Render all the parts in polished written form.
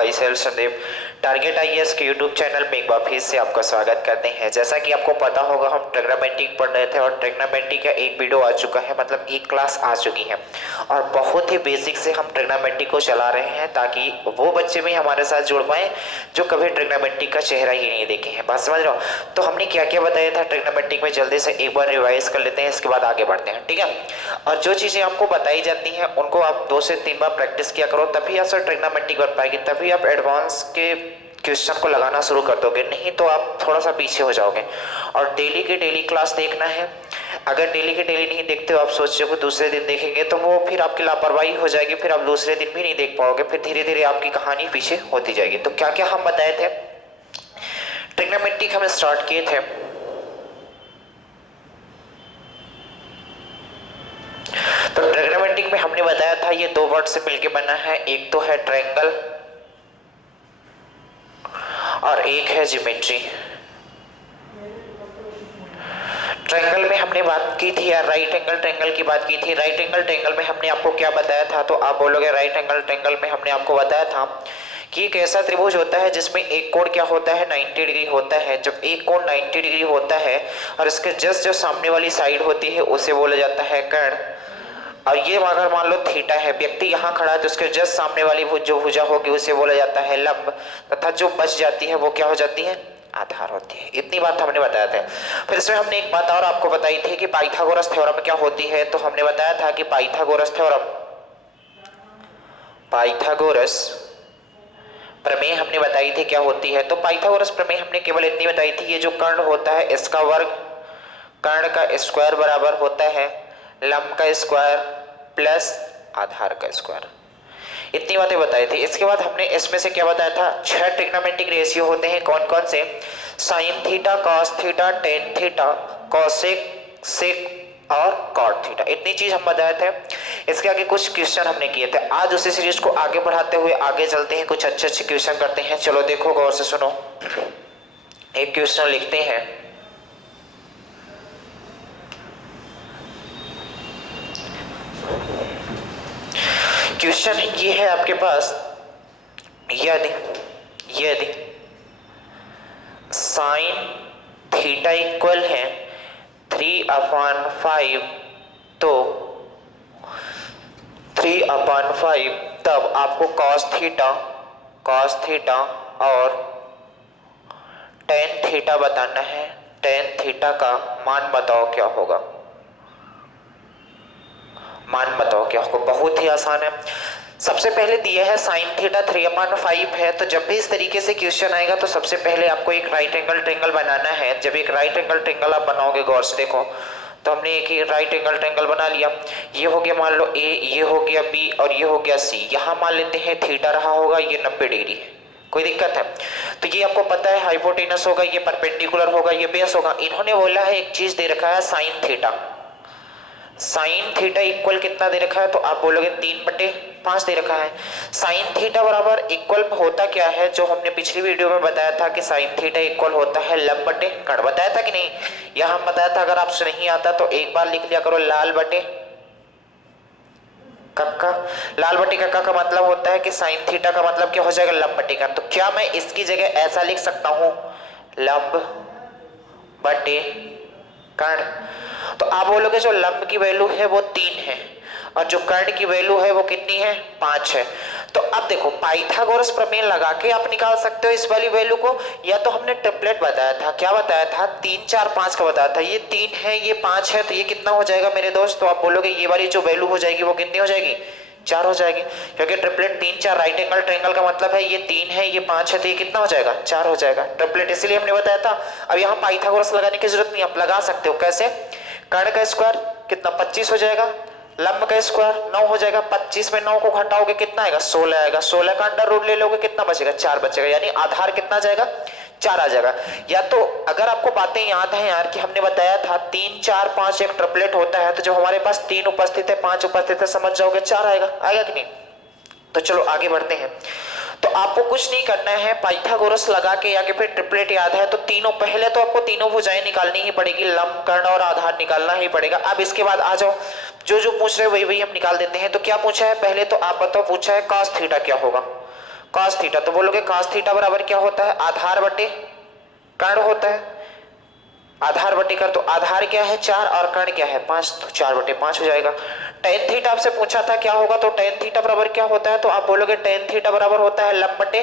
My self Sandeep. Target IAS के YouTube channel में एक बार फिर से आपका स्वागत करते हैं। जैसा कि आपको पता होगा हम ट्रिग्नोमेट्री पढ़ रहे थे और ट्रिग्नोमेट्री का एक वीडियो आ चुका है, मतलब एक क्लास आ चुकी है और बहुत ही बेसिक से हम ट्रिग्नोमेट्री को चला रहे हैं ताकि वो बच्चे भी हमारे साथ जुड़ पाए जो कभी ट्रिग्नोमेट्री का चेहरा ही नहीं देखे हैं। बात समझ रहे हो? तो हमने क्या क्या बताया था ट्रिग्नोमेट्री में, जल्दी से एक बार रिवाइज कर लेते हैं, इसके बाद आगे बढ़ते हैं, ठीक है। और जो चीज़ें आपको बताई जाती हैं उनको आप 2 से 3 बार प्रैक्टिस किया करो, तभी आपसे ट्रिग्नोमेट्री बन पाएगी, तभी आप एडवांस के क्वेश्चन को लगाना शुरू कर दोगे, नहीं तो आप थोड़ा सा पीछे हो जाओगे। और डेली के डेली क्लास देखना है। अगर डेली के डेली नहीं देखते हो, आप सोचो कि दूसरे दिन देखेंगे, तो वो फिर आपकी लापरवाही हो जाएगी, फिर आप दूसरे दिन भी नहीं देख पाओगे, फिर धीरे धीरे आपकी कहानी पीछे होती जाएगी। तो क्या क्या हम बताए थे ट्रिग्नोमेट्री हम स्टार्ट किए थे। तो ट्रिग्नोमेट्री में हमने बताया था ये 2 वर्ड से मिलकर बना है, एक तो है ट्रायंगल और एक है ज्योमेट्री। ट्रायंगल में हमने बात की थी यार, राइट एंगल ट्रायंगल की बात की थी। राइट एंगल ट्रायंगल में हमने आपको क्या बताया था, तो आप बोलोगे राइट एंगल ट्रायंगल में हमने आपको बताया था कि एक ऐसा त्रिभुज होता है जिसमें एक कोण क्या होता है 90 डिग्री होता है। जब एक कोण 90 डिग्री होता है और इसके जस्ट जो सामने वाली साइड होती है उसे बोला जाता है कर्ण। और ये अगर मान लो थीटा है, व्यक्ति यहाँ खड़ा है तो उसके जस्ट सामने वाली जो भुजा होगी उसे बोला जाता है लंब, तथा जो बच जाती है वो क्या हो जाती है, आधार होती है। इतनी बात हमने बताया था। फिर इसमें हमने एक बात और आपको बताई थी कि पाइथागोरस थ्योरम क्या होती है। तो हमने बताया था कि पाइथागोरस प्रमेय हमने बताई थी क्या होती है। तो पाइथागोरस प्रमेय हमने केवल इतनी बताई थी, ये जो कर्ण होता है इसका वर्ग कर्ण का स्क्वायर बराबर होता है लंब का स्क्वायर प्लस आधार का स्क्वायर। इतनी बातें बताई थी। इसके बाद हमने इसमें से क्या बताया था, 6 ट्रिग्नोमेट्रिक रेशियो होते हैं। कौन कौन से? Sine theta, cos theta, tan theta, cosec, sec और कॉट थीटा। इतनी चीज हम बताए थे। इसके आगे कुछ क्वेश्चन हमने किए थे। आज उसी सीरीज को आगे बढ़ाते हुए आगे चलते हैं, कुछ अच्छे अच्छे क्वेश्चन करते हैं। चलो देखो गौर से सुनो। एक क्वेश्चन लिखते हैं, क्वेश्चन ये है आपके पास, यदि साइन थीटा इक्वल है 3/5 तो 3/5 तब आपको cos थीटा और tan थीटा बताना है। tan थीटा का मान बताओ क्या होगा, मान बताओ क्या होगा। बहुत ही आसान है। सबसे पहले दिया है साइन थीटा 3/5 है, तो जब भी इस तरीके से क्वेश्चन आएगा तो सबसे पहले आपको एक राइट एंगल ट्रायंगल बनाना है। जब एक राइट एंगल ट्रायंगल आप बनाओगे, गौर से देखो, तो हमने एक ही राइट एंगल ट्रायंगल बना लिया। ये हो गया मान लो ए, ये हो गया बी और ये हो गया सी। यहाँ मान लेते हैं थीटा रहा होगा ये 90 डिग्री है, कोई दिक्कत है? तो ये आपको पता है हाइपोटेनस होगा, ये परपेंडिकुलर होगा, ये बेस होगा। इन्होंने बोला है एक चीज दे रखा है साइन थीटा इक्वल कितना दे रखा है, तो आप बोलोगे 3/5 दे रखा है। साइन थीटा बराबर इक्वल होता क्या है, जो हमने पिछली वीडियो में बताया था कि साइन थीटा इक्वल होता है लंब बटे कर्ण। बताया था कि नहीं? यह हम बताया था। अगर आपसे नहीं आता तो एक बार लिख लिया करो, लाल बटे कक्का। लाल बटे कक्का का मतलब होता है कि साइन थीटा का मतलब क्या हो जाएगा, लंब बटे कर्ण। तो क्या मैं इसकी जगह ऐसा लिख सकता हूं, लंब बटे कर्ण? तो आप बोलोगे जो लंब की वैल्यू है वो 3 है और जो कर्ण की वैल्यू है वो कितनी है, 5 है। तो अब देखो पाइथागोरस प्रमेय लगा के आप निकाल सकते हो इस वाली वैल्यू को। या तो हमने ट्रिपलेट बताया था, क्या बताया था, 3 4 5 का बताया था। ये 3 है, ये 5 है, तो ये कितना हो जाएगा मेरे दोस्त? तो आप बोलोगे ये वाली जो वैल्यू हो जाएगी वो कितनी हो जाएगी, 4 हो जाएगी, क्योंकि ट्रिपलेट 3 4 राइट एंगल ट्रायंगल का मतलब है ये 3 है, ये 5 है, तो ये कितना हो जाएगा, 4 हो जाएगा ट्रिपलेट, इसलिए हमने बताया था। अब यहाँ पाइथागोरस लगाने की जरूरत नहीं, आप लगा सकते हो। कैसे? कर्ण का स्क्वायर कितना 25 हो जाएगा, लंब का स्क्वायर 9 हो जाएगा, 25 में 9 को घटाओगे कितना आएगा, 16 आएगा। 16 का अंडर रूट ले लोगे कितना बचेगा, 4 बचेगा, यानी आधार कितना जाएगा, 4 आ जाएगा। या तो अगर आपको बातें याद है यार कि हमने बताया था 3 4 5 एक ट्रिपलेट होता है, तो जब हमारे पास 3 उपस्थित है 5 उपस्थित है, समझ जाओगे 4 आएगा, आएगा कि नहीं? तो चलो आगे बढ़ते हैं। तो आपको कुछ नहीं करना है, पाइथागोरस लगा के या फिर ट्रिपलेट याद है तो तीनों, पहले तो आपको तीनों भुजाएं निकालनी ही पड़ेगी, लंब कर्ण और आधार निकालना ही पड़ेगा। अब इसके बाद आ जाओ, जो जो पूछ रहे वही वही हम निकाल देते हैं। तो क्या पूछा है पहले, तो आप बताओ, पूछा है cos थीटा क्या होगा। cos थीटा, तो बोलोगे cos थीटा बराबर क्या होता है, आधार बटे कर्ण होता है, आधार बटे कर्ण, तो आधार क्या है 4 और कर्ण क्या है 5, तो 4/5 हो जाएगा। tan थीटा आपसे पूछा था क्या होगा, तो tan थीटा बराबर क्या होता है, तो आप बोलोगे tan थीटा बराबर होता है लंब बटे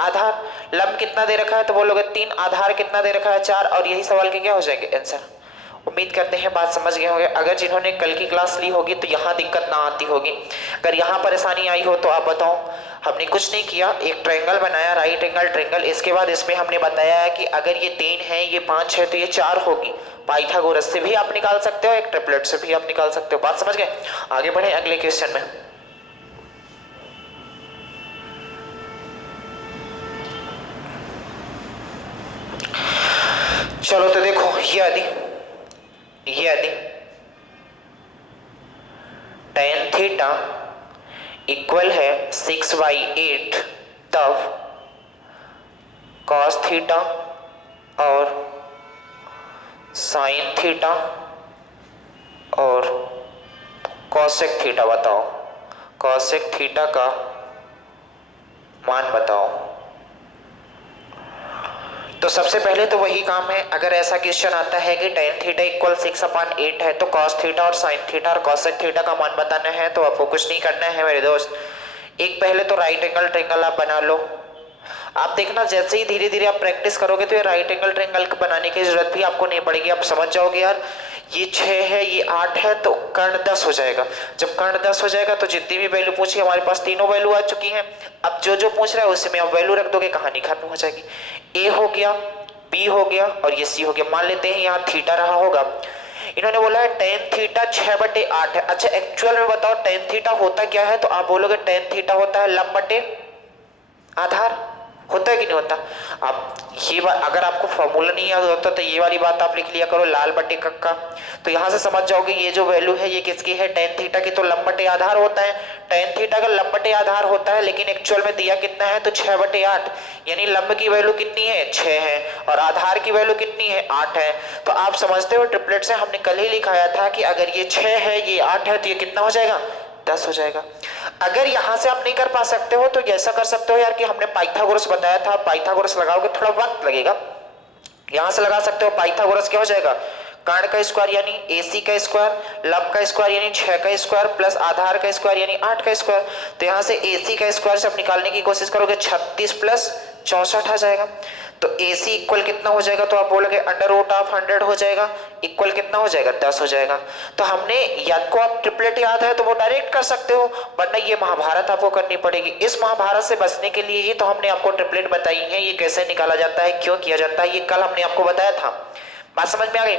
आधार। लंब कितना दे रखा है, तो बोलोगे 3, आधार कितना दे रखा है 4, और यही सवाल के क्या हो जाएंगे आंसर। उम्मीद करते हैं बात समझ गए होंगे। अगर जिन्होंने कल की क्लास ली होगी तो यहाँ दिक्कत ना आती होगी, अगर यहाँ परेशानी आई हो तो आप बताओ। हमने कुछ नहीं किया, एक ट्रायंगल बनाया, राइट एंगल ट्रायंगल, इसके बाद इसमें हमने बताया है कि अगर ये 3 है, ये 5 है, तो ये 4 होगी। पाइथागोरस से भी आप निकाल सकते हो, एक ट्रिपलेट से भी आप निकाल सकते हो। बात समझ गए, आगे बढ़े अगले क्वेश्चन में। चलो तो देखो, यदि tan थीटा इक्वल है 6/8, तब cos थीटा और sin थीटा और cosec थीटा बताओ, cosec थीटा का मान बताओ। तो सबसे पहले तो वही काम है, अगर ऐसा क्वेश्चन आता है कि tan थीटा इक्वल 6/8 है, तो cos थीटा और sin थीटा और cosec थीटा का मान बताना है, तो आपको कुछ नहीं करना है मेरे दोस्त। एक पहले तो राइट एंगल ट्रायंगल आप बना लो। आप देखना जैसे ही धीरे धीरे आप प्रैक्टिस करोगे तो ये राइट एंगल ट्रायंगल बनाने की जरूरत भी आपको नहीं पड़ेगी। आप समझ जाओगे यार ये 6 है, ये 8 है, तो कर्ण 10 हो जाएगा। जब कर्ण 10 हो जाएगा तो जितनी भी वैल्यू पूछी, हमारे पास तीनों वैल्यू आ चुकी हैं। अब जो जो पूछ रहा है उसमें आप वैल्यू रख दोगे, कहानी खत्म हो जाएगी। ए हो गया, बी हो गया और ये सी हो गया। मान लेते हैं यहाँ थीटा रहा होगा, इन्होंने बोला है tan थीटा 6/8 है। अच्छा एक्चुअल में बताओ tan थीटा होता क्या है, तो आप बोलोगे tan थीटा होता है लंब बटे आधार। होता है कि नहीं होता। अब ये बात अगर आपको फॉर्मूला नहीं याद होता तो ये वाली बात आप लिख लिया करो, लाल बटे कक्का। तो यहां से समझ जाओगे ये जो वैल्यू है ये किसकी है, tan थीटा की। तो लंब बटे आधार होता है, tan थीटा का लंब बटे आधार होता है, लेकिन एक्चुअल में दिया कितना है, तो 6/8, यानी लंब की वैल्यू कितनी है 6 है और आधार की वैल्यू कितनी है 8 है। तो आप समझते हो ट्रिपलेट से हमने कल ही लिखाया था कि अगर ये 6 है ये 8 है तो ये कितना हो जाएगा 10 हो जाएगा। अगर यहां से आप नहीं कर पा सकते हो तो ऐसा कर सकते हो यार कि हमने पाइथागोरस बताया था, पाइथागोरस लगाओगे थोड़ा वक्त लगेगा, यहां से लगा सकते हो। पाइथागोरस क्या हो जाएगा, कर्ण का स्क्वायर यानी AC का स्क्वायर, लंब का स्क्वायर यानी 6 का स्क्वायर प्लस आधार का स्क्वायर यानी 8 का स्क्वायर। तो यहां से AC का स्क्वायर से आप निकालने की कोशिश करोगे 36 प्लस 64 आ जाएगा। तो AC इक्वल कितना हो जाएगा, तो आप बोलोगे √100 हो जाएगा, इक्वल कितना हो जाएगा 10 हो जाएगा। तो हमने याद को आप ट्रिपलेट याद है तो वो डायरेक्ट कर सकते हो, वरना ये महाभारत आपको करनी पड़ेगी। इस महाभारत से बचने के लिए ही तो हमने आपको ट्रिपलेट बताई है, ये कैसे निकाला जाता है, क्यों किया जाता है, ये कल हमने आपको बताया था। बात समझ में आ गई।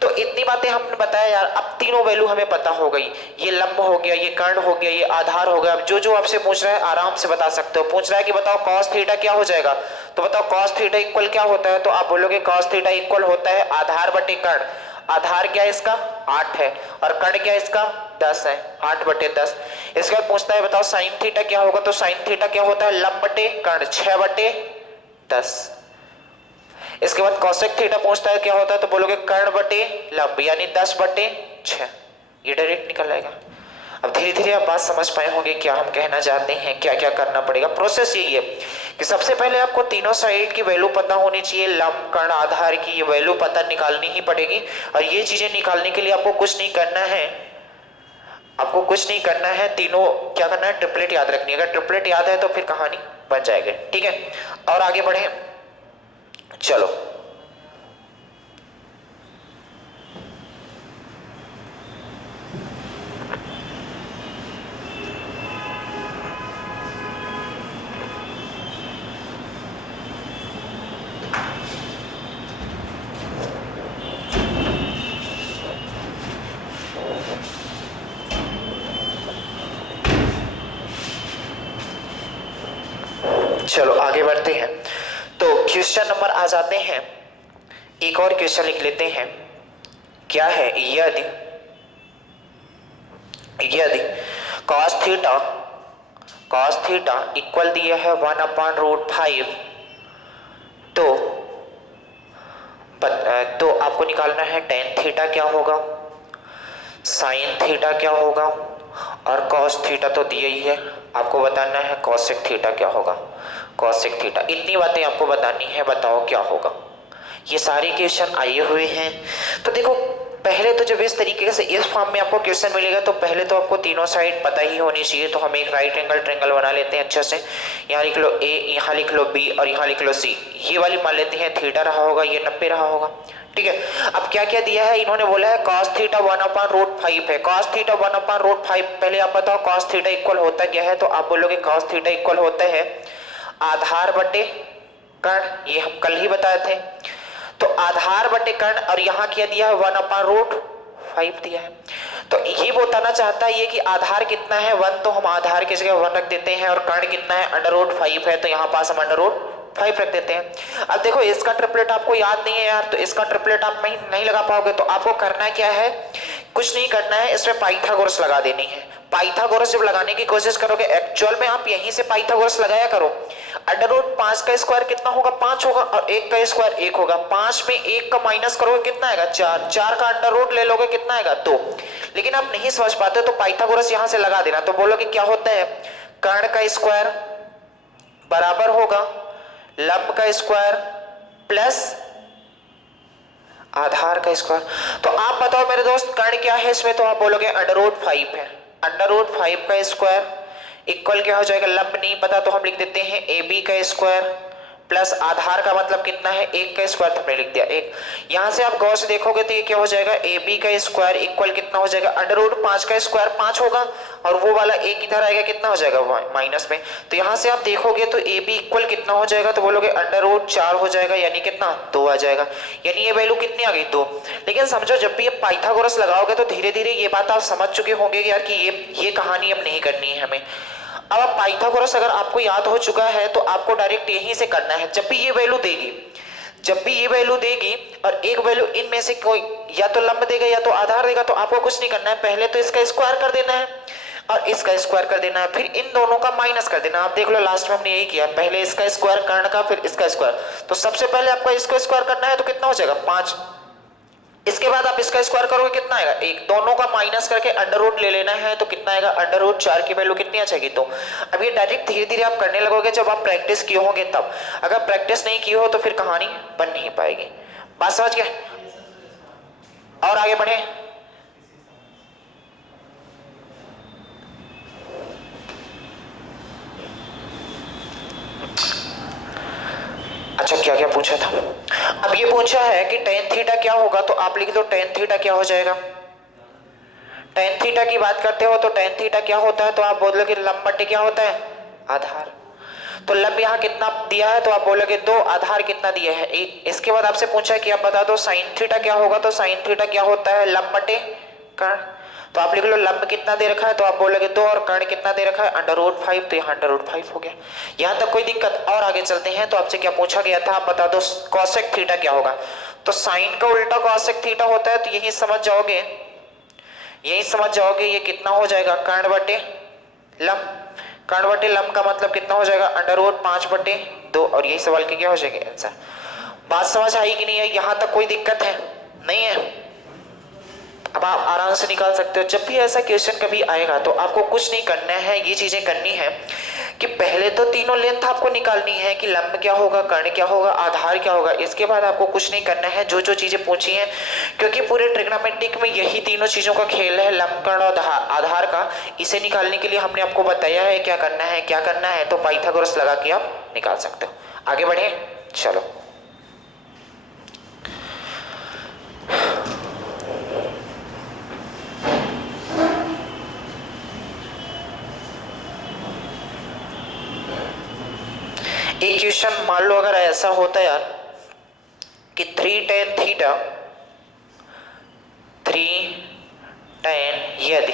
तो इतनी बातें हमने बताया यार। अब तीनों वैल्यू हमें पता हो गई, ये लंब हो गया, ये कर्ण हो गया, ये आधार हो गया। अब जो जो आपसे पूछ रहा है आराम से बता सकते हो। पूछ रहा है कि बताओ cos थीटा क्या हो जाएगा, तो बताओ cos थीटा इक्वल क्या होता है, तो आप बोलोगे cos थीटा इक्वल होता है आधार बटे कर्ण। आधार क्या है इसका 8 है और कर्ण क्या है इसका 10 है, 8/10। इसके बाद पूछता है बताओ sin थीटा क्या होगा, तो sin थीटा क्या होता है लंब बटे कर्ण 6/10। इसके बाद cosec थीटा पूछता है क्या होता है, तो बोलोगे कर्ण बटे लंब यानी 10/6। ये डायरेक्ट निकल आएगा। अब धीरे धीरे आप बात समझ पाए होंगे क्या हम कहना चाहते हैं, क्या क्या करना पड़ेगा। प्रोसेस यही है कि सबसे पहले आपको तीनों साइड की वैल्यू पता होनी चाहिए, लंब कर्ण आधार की ये वैल्यू पता निकालनी ही पड़ेगी। और ये चीजें निकालने के लिए आपको कुछ नहीं करना है, आपको कुछ नहीं करना है, तीनों क्या करना है ट्रिपलेट याद रखनी है। अगर ट्रिपलेट याद है तो फिर कहानी बन जाएगी। ठीक है, और आगे बढ़े चलो। चलो आगे बढ़ते हैं। तो क्वेश्चन नंबर आ जाते हैं, एक और क्वेश्चन लिख लेते हैं। क्या है, यदि cos थीटा इक्वल दिया है 1/√5, तो आपको निकालना है tan थीटा क्या होगा, sin थीटा क्या होगा और कॉस थीटा तो दिया ही है, आपको बताना है कॉसेक थीटा क्या होगा, कॉसेक थीटा। इतनी बातें आपको बतानी है, बताओ क्या होगा। ये सारे क्वेश्चन आए हुए हैं। तो देखो पहले तो जब इस तरीके से इस फॉर्म में आपको क्वेश्चन मिलेगा तो पहले तो आपको तीनों साइड पता ही होनी चाहिए। तो हम एक राइट एंगल ट्रायंगल बना लेते हैं अच्छे से। यहाँ लिख लो ए, यहाँ लिख लो बी और यहाँ लिख लो सी। ये वाली मान लेते हैं थीटा रहा होगा, ये 90 रहा होगा। ठीक है, अब क्या क्या दिया है, इन्होंने बोला है cos थीटा 1/√5 है। cos थीटा 1/√5, पहले आप बताओ cos थीटा इक्वल होता क्या है। तो आप बोलोगे cos थीटा इक्वल होता है आधार बटे कर्ण, ये हम कल ही बताए थे। तो आधार बटे कर्ण, और यहाँ क्या दिया है 1/√5 दिया है। तो ये बताना चाहता है ये कि आधार कितना है 1, तो हम आधार की जगह 1 रख देते हैं, और कर्ण कितना है √5 है, तो यहाँ पास हम √5 रख देते हैं। अब देखो इसका ट्रिपलेट आपको याद नहीं है यार, तो इसका ट्रिपलेट आप नहीं लगा पाओगे। तो आपको करना क्या है, कुछ नहीं करना है, इसमें पाइथागोरस लगा देनी है। पाइथागोरस जब लगाने की कोशिश करोगे, एक्चुअल में आप यहीं से पाइथागोरस लगाया करो। √5 का स्क्वायर कितना होगा 5 होगा, और 1 का स्क्वायर 1 होगा। 5 में 1 का माइनस करोगे कितना आएगा 4, 4 का अंडर ले लोगे कितना आएगा 2। लेकिन आप नहीं समझ पाते तो पाइथागोरस यहां से लगा देना। तो बोलोगे क्या होता है, कर्ण का स्क्वायर बराबर होगा लंब का स्क्वायर प्लस आधार का स्क्वायर। तो आप बताओ मेरे दोस्त कर्ण क्या है इसमें, तो आप बोलोगे √5 है। √5 का स्क्वायर इक्वल क्या हो जाएगा, लंब नहीं पता तो हम लिख देते हैं AB का स्क्वायर प्लस आधार का मतलब कितना है 1 का स्क्वायर, तो हमने लिख दिया 1। यहां से आप गौर से देखोगे तो ये क्या हो जाएगा, AB का स्क्वायर इक्वल कितना हो जाएगा, √5 का स्क्वायर 5 होगा, और वो वाला 1 इधर आएगा कितना हो जाएगा माइनस में। तो यहां से आप देखोगे तो AB इक्वल कितना हो जाएगा, तो बोलोगे √4 हो जाएगा, यानी कितना 2 आ जाएगा। यानी ये वैल्यू कितनी आ गई 2। लेकिन समझो जब भी ये पाइथागोरस लगाओगे तो धीरे धीरे ये बात आप समझ चुके होंगे कि यार कि ये कहानी अब नहीं करनी है हमें। अब पाइथागोरस अगर आपको याद हो चुका है तो आपको डायरेक्ट यहीं से करना है। जब भी ये वैल्यू देगी, जब भी ये वैल्यू देगी और एक वैल्यू इनमें से कोई या तो लंब देगा या तो आधार देगा, तो आपको कुछ नहीं करना है, पहले तो इसका स्क्वायर कर देना है और इसका स्क्वायर कर देना है, फिर इन दोनों का माइनस कर देना। आप देख लो लास्ट में हमने यही किया, पहले इसका स्क्वायर कर्ण का फिर इसका स्क्वायर। तो सबसे पहले आपको इसको स्क्वायर करना है तो कितना हो जाएगा 5। इसके बाद आप इसका स्क्वायर करोगे कितना आएगा 1। दोनों का माइनस करके अंडर ले लेना है तो कितना आएगा √4 की वैल्यू कितनी आ जाएगी 2। अब ये डायरेक्ट धीरे धीरे आप करने लगोगे जब आप प्रैक्टिस किए होंगे तब। अगर प्रैक्टिस नहीं की हो तो फिर कहानी बन नहीं पाएगी। बात समझ गए, और आगे बढ़े। अच्छा क्या क्या पूछा था, अब ये पूछा है कि tan थीटा क्या होगा, तो आप लिख दो tan थीटा क्या हो जाएगा। tan थीटा की बात करते हो तो tan थीटा क्या होता है, तो आप बोलोगे लंब बटे क्या होता है आधार। तो लंब यहाँ कितना दिया है, तो आप बोलोगे 2, आधार कितना दिया है 1। इसके बाद आपसे पूछा है कि आप बता दो sin थीटा क्या होगा, तो sin थीटा क्या होता है लंब बटे कर्ण। तो आप लिख लो लंब कितना दे रखा है, तो आप बोलोगे 2, और कर्ण कितना दे रखा है √5, तो यहाँ √5 हो गया। यहाँ तक कोई दिक्कत, और आगे चलते हैं। तो आपसे क्या पूछा गया था, आप बता दो कॉसेक थीटा क्या होगा। तो साइन का उल्टा कॉसेक थीटा होता है, तो यही समझ जाओगे, यही समझ जाओगे ये कितना हो जाएगा कर्ण बटे लंब। कर्ण बटे लंब का मतलब कितना हो जाएगा √5/2, और यही सवाल के क्या हो जाएगा आंसर। बात समझ आई कि नहीं है, यहाँ तक कोई दिक्कत है नहीं है। अब आप आराम से निकाल सकते हो। जब भी ऐसा क्वेश्चन कभी आएगा तो आपको कुछ नहीं करना है, ये चीजें करनी है कि पहले तो तीनों लेंथ आपको निकालनी है कि लंब क्या होगा, कर्ण क्या होगा, आधार क्या होगा। इसके बाद आपको कुछ नहीं करना है, जो जो चीजें पूछी हैं, क्योंकि पूरे ट्रिग्नोमेट्रिक में यही तीनों चीजों का खेल है, लंब, कर्ण और आधार का। इसे निकालने के लिए हमने आपको बताया है क्या करना है, क्या करना है। तो पाइथागोरस लगा के आप निकाल सकते हो। आगे बढ़े, चलो। एक क्वेश्चन मान लो अगर ऐसा होता यार कि 3 tan थीटा, 3 tan, यदि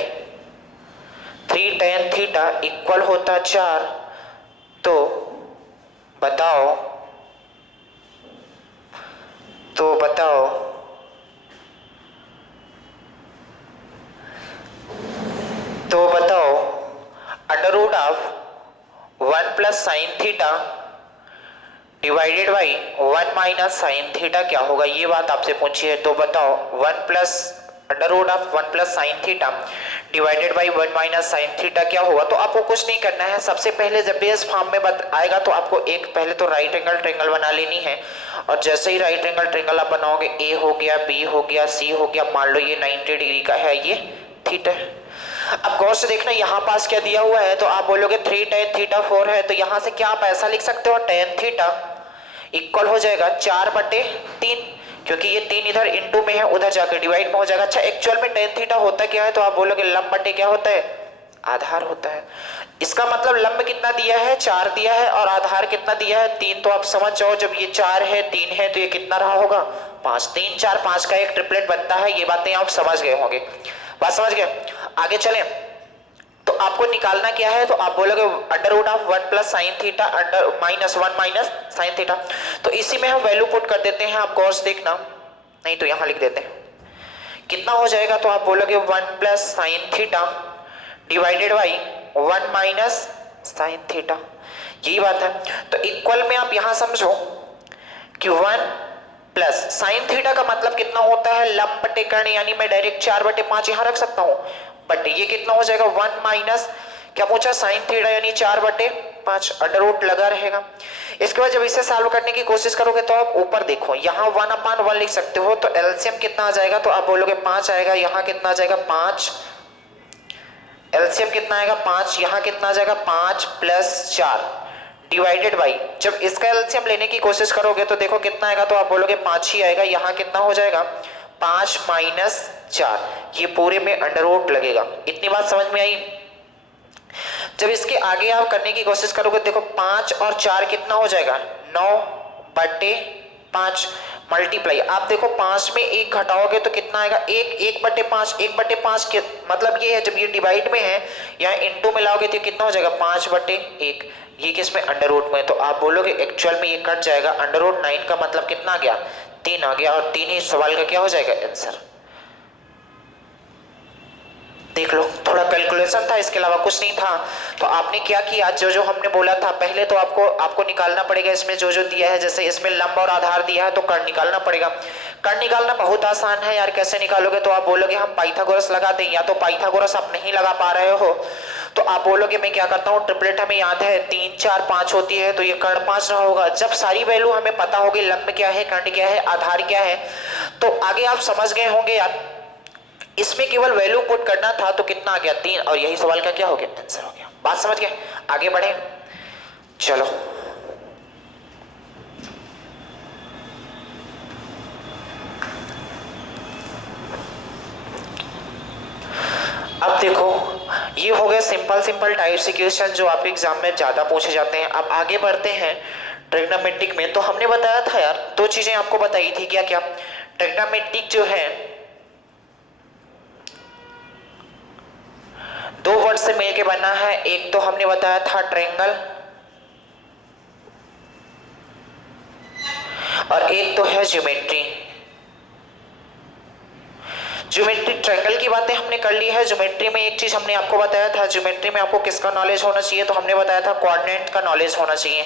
3 tan थीटा इक्वल होता 4, तो बताओ, तो बताओ तो बताओ √1 + sin theta divided by 1 - sin theta क्या होगा। ये बात आपसे पूछी है। तो बताओ 1 + under root of 1 plus sine theta divided by 1 minus sine theta क्या होगा। तो आपको कुछ नहीं करना है, सबसे पहले जब भी इस फॉर्म में आएगा तो आपको एक पहले तो राइट एंगल ट्रायंगल बना लेनी है, और जैसे ही राइट एंगल ट्रायंगल आप बनाओगे, ए हो गया, बी हो गया, सी हो गया, मान लो ये 90 डिग्री का है, ये थीटा है। अब गौर से देखना यहाँ पास क्या दिया हुआ है, तो आप बोलोगे 3 tan थीटा 4 है, तो यहाँ से क्या आप ऐसा लिख सकते हो, tan थीटा इक्वल हो जाएगा 4/3, क्योंकि ये 3 इधर इनटू में है, उधर जाकर डिवाइड में हो जाएगा। अच्छा एक्चुअल में tan थीटा होता क्या है, तो आप बोलोगे लंब बटे क्या होता है, आधार होता है। इसका मतलब लंब कितना दिया है, 4 दिया है, और आधार कितना दिया है, 3। तो आप समझ जाओ जब ये 4 है 3 है तो ये कितना रहा होगा, 5। 3 4 5 का एक ट्रिपलेट बनता है, ये बातें आप समझ गए होंगे। बात समझ गए, आगे चलें। तो आपको निकालना क्या है, तो आप बोलोगे under root of 1 plus sine theta under minus 1 minus sine theta. तो इसी में हम वैल्यू पुट कर देते हैं, आप गौर से देखना, नहीं तो यहां लिख देते हैं कितना हो जाएगा। तो आप बोलोगे 1 plus sine theta divided by 1 minus sine theta, यही बात है। तो इक्वल में आप यहां समझो कि 1 प्लस साइन थीटा का मतलब कितना होता है, लंब बटे कर्ण, यानी मैं डायरेक्ट 4/5 यहां रख सकता हूं, बट ये कितना हो जाएगा 1 माइनस क्या पूछा, साइन थीटा यानी 4/5, अंडर रूट लगा रहेगा। इसके बाद जब इसे सॉल्व करने की कोशिश करोगे तो आप ऊपर देखो, यहाँ 1/1 लिख सकते हो, तो एलसीएम कितना आ जाएगा, तो आप बोलोगे 5 आएगा, यहाँ कितना आ जाएगा 5, एलसीएम कितना आएगा 5, यहाँ कितना आ जाएगा 5 + 4 डिवाइडेड बाई, जब इसका एलसीएम लेने की कोशिश करोगे तो देखो कितना आएगा, तो आप बोलोगे 5 ही आएगा, यहाँ कितना हो जाएगा 5 - 4, ये पूरे में अंडर रूट लगेगा। इतनी बात समझ में आई। जब इसके आगे आप करने की कोशिश करोगे देखो 5 और 4 कितना हो जाएगा 9/5 मल्टीप्लाई, आप देखो 5 में 1 घटाओगे तो कितना आएगा 1/5, 1/5 के मतलब ये है जब ये डिवाइड में है, यहाँ इनटू में लाओगे तो कितना हो जाएगा 5/1, ये किस में अंडर रूट में, तो आप बोलोगे एक्चुअल में ये कट जाएगा, अंडर रूट 9 का मतलब कितना आ गया 3 आ गया, और 3 ही सवाल का क्या हो जाएगा आंसर। देख लो थोड़ा कैलकुलेशन था, इसके अलावा कुछ नहीं था। तो आपने क्या किया, जो जो हमने बोला था पहले, तो आपको निकालना पड़ेगा इसमें जो जो दिया है, जैसे इसमें लंब और आधार दिया है तो कर्ण निकालना पड़ेगा। कर्ण निकालना बहुत आसान है यार, कैसे निकालोगे, तो आप बोलोगे हम पाइथागोरस लगा दें, या तो पाइथागोरस आप नहीं लगा पा रहे हो तो आप बोलोगे मैं क्या करता हूँ, ट्रिपलेट हमें याद है 3 4 5 होती है, तो ये कर्ण 5 रहा होगा। जब सारी वैल्यू हमें पता होगी, लंब क्या है, कर्ण क्या है, आधार क्या है, तो आगे आप समझ गए होंगे यार, इसमें केवल वैल्यू पुट करना था, तो कितना आ गया 3, और यही सवाल का क्या हो गया आंसर हो गया। बात समझ गए, आगे बढ़े चलो। अब देखो ये हो गए सिंपल टाइप्स इक्वेशन जो आपके एग्जाम में ज्यादा पूछे जाते हैं। अब आगे बढ़ते हैं ट्रिग्नोमेट्रिक में। तो हमने बताया था यार, 2 चीजें आपको बताई थी, क्या क्या, ट्रिग्नोमेट्रिक जो है 2 वर्ड से मिलके बना है, एक तो हमने बताया था ट्रायंगल, और एक तो है ज्योमेट्री। ज्योमेट्री ट्रायंगल की बातें हमने कर ली है। ज्योमेट्री में एक चीज हमने आपको बताया था, ज्योमेट्री में आपको किसका नॉलेज होना चाहिए, तो हमने बताया था कोऑर्डिनेट का नॉलेज होना चाहिए।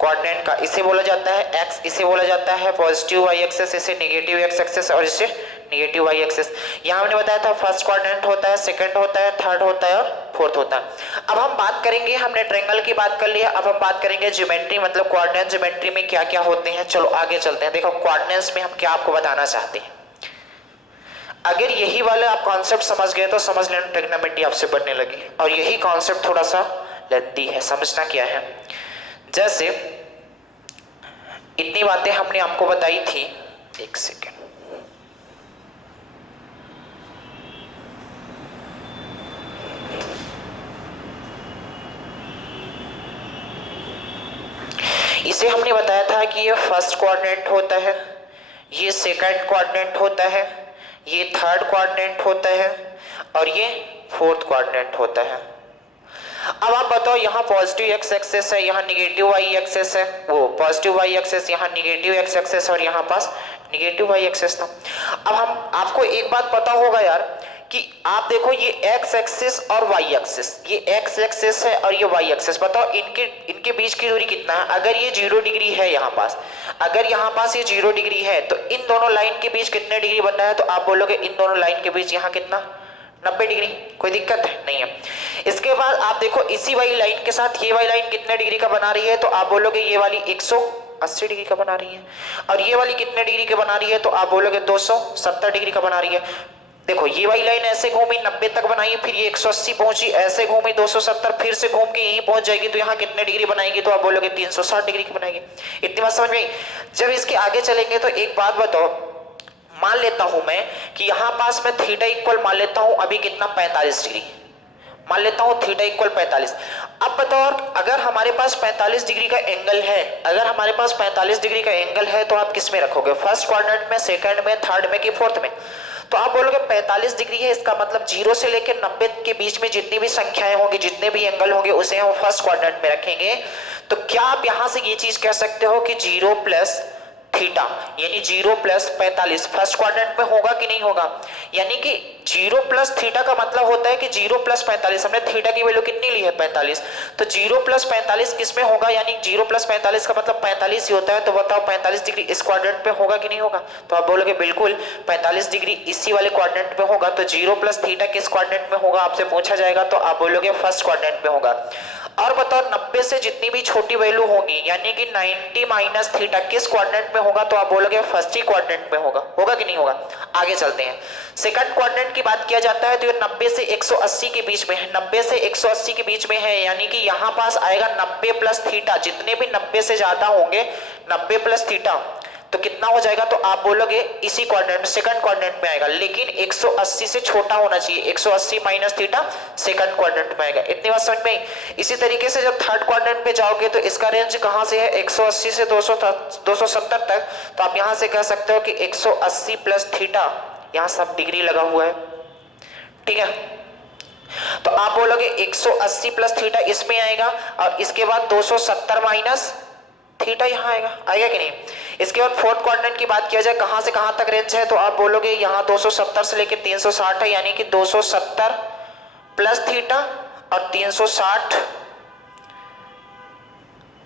कोऑर्डिनेट का इसे बोला जाता है एक्स, इसे बोला जाता है पॉजिटिव वाई एक्सिस, इसे नेगेटिव एक्स एक्सिस, और इसे नेगेटिव वाई एक्सिस। यहाँ हमने बताया था फर्स्ट कोऑर्डिनेट होता है, सेकंड होता है, थर्ड होता है और फोर्थ होता है। अब हम बात करेंगे, हमने ट्रायंगल की बात कर ली है, अब हम बात करेंगे ज्योमेट्री मतलब कोऑर्डिनेट ज्योमेट्री में क्या क्या होते हैं। चलो आगे चलते हैं। देखो कोऑर्डिनेट्स में हम क्या आपको बताना चाहते हैं, अगर यही वाला आप कॉन्सेप्ट समझ गए तो समझ लेना ट्रिग्नोमेट्री आपसे बनने लगी। और यही कॉन्सेप्ट थोड़ा सा लेंथी है, समझना क्या है, जैसे इतनी बातें हमने आपको बताई थी, एक सेकेंड, इसे हमने बताया था कि ये फर्स्ट कोऑर्डिनेट होता है, ये सेकंड कोऑर्डिनेट होता है, ये थर्ड कोऑर्डिनेट होता है, और ये फोर्थ कोऑर्डिनेट होता है। अब आप बताओ, यहाँ पॉजिटिव एक्स एक्सिस है, यहाँ निगेटिव वाई एक्सिस है, वो पॉजिटिव वाई एक्सिस, यहाँ निगेटिव एक्स एक्सिस, और यहाँ पास निगेटिव वाई एक्सिस था। अब हम आपको एक बात पता होगा यार कि आप देखो ये एक्स एक्सिस और वाई एक्सिस, ये एक्स एक्सिस है और ये वाई एक्सिस, बताओ इनके बीच की दूरी कितना है। अगर ये 0 डिग्री है यहाँ पास, अगर यहाँ पास ये 0 डिग्री है तो इन दोनों लाइन के बीच कितने डिग्री बन रहा है, तो आप बोलोगे इन दोनों लाइन के बीच यहाँ कितना 90 डिग्री। कोई दिक्कत है नहीं है। इसके बाद आप देखो इसी वाली लाइन के साथ ये वाली लाइन कितने डिग्री का बना रही है, तो आप बोलोगे ये वाली 180 डिग्री का बना रही है, और ये वाली कितने डिग्री का बना रही है, तो आप बोलोगे 270 डिग्री का बना रही है। देखो ये वाली लाइन ऐसे घूमी 90 तक बनाई, फिर ये 180 पहुंची, ऐसे घूमी 270, फिर से घूम के यहीं पहुंच जाएगी, तो यहाँ कितने डिग्री बनाएगी, तो आप बोलोगे 360 डिग्री की बनाएगी। इतनी बात समझ में आई। जब इसके आगे चलेंगे तो एक बात बताओ, मान लेता हूं मैं कि यहां पास मैं थीटा इक्वल मान लेता हूं अभी कितना 45 डिग्री, मान लेता हूं थीटा इक्वल 45। अब बताओ अगर हमारे पास 45 डिग्री का एंगल है, अगर हमारे पास 45 डिग्री का एंगल है तो आप किस में रखोगे, फर्स्ट क्वाड्रेंट में, सेकंड में, थर्ड में कि फोर्थ में, तो आप बोलोगे 45 डिग्री है, इसका मतलब 0 से लेकर 90 के बीच में जितनी भी संख्याएं होंगी, जितने भी एंगल होंगे उसे हम फर्स्ट क्वाड्रेंट में रखेंगे। तो क्या आप यहां से ये चीज कह सकते हो कि 0 प्लस थीटा यानी 0 प्लस 45 फर्स्ट क्वाड्रेंट में होगा कि नहीं होगा, यानी कि 0 प्लस थीटा का मतलब होता है कि 0 प्लस 45, हमने थीटा की वैल्यू कितनी ली है 45, तो 0 प्लस 45 किस में होगा, यानी 0 प्लस 45 का मतलब 45 ही होता है। तो बताओ 45 डिग्री इस क्वाड्रेंट पे होगा कि नहीं होगा, तो आप बोलोगे बिल्कुल 45 डिग्री इसी वाले क्वाड्रेंट पे होगा। तो 0 प्लस थीटा किस क्वाड्रेंट में होगा आपसे पूछा जाएगा, तो आप बोलोगे फर्स्ट क्वाड्रेंट में होगा। और बताओ 90 से जितनी भी छोटी वैल्यू होगी यानी कि 90 माइनस थीटा किस क्वाड्रेंट में होगा, तो आप बोलोगे फर्स्ट ही क्वाड्रेंट में होगा कि नहीं होगा। आगे चलते हैं, सेकंड क्वाड्रेंट की बात किया जाता है तो ये 90 से 180 के बीच में है, 90 से 180 के बीच में है, यानी कि यहां पास आएगा 90 प्लस थीटा, जितने भी 90 से ज्यादा होंगे 90 प्लस थीटा तो कितना हो जाएगा, तो आप बोलोगे इसी क्वाड्रेंट सेकंड क्वाड्रेंट में आएगा, लेकिन 180 से छोटा होना चाहिए, 180 माइनस थीटा सेकंड क्वाड्रेंट में आएगा। इतनी बात समझ में। इसी तरीके से जब थर्ड क्वाड्रेंट पे जाओगे तो इसका रेंज कहां से है 180 से 270 तक, तो आप यहां से कह सकते हो कि 180 प्लस थीटा, यहां सब डिग्री लगा हुआ है, ठीक है, तो आप बोलोगे 180 प्लस थीटा इसमें आएगा और इसके बाद 270 माइनस थीटा यहां आएगा कि नहीं। इसके बाद फोर्थ क्वाड्रेंट की बात किया जाए कहां से कहां तक रेंज है, तो आप बोलोगे यहां 270 से लेकर 360 है, यानी कि 270 प्लस थीटा और 360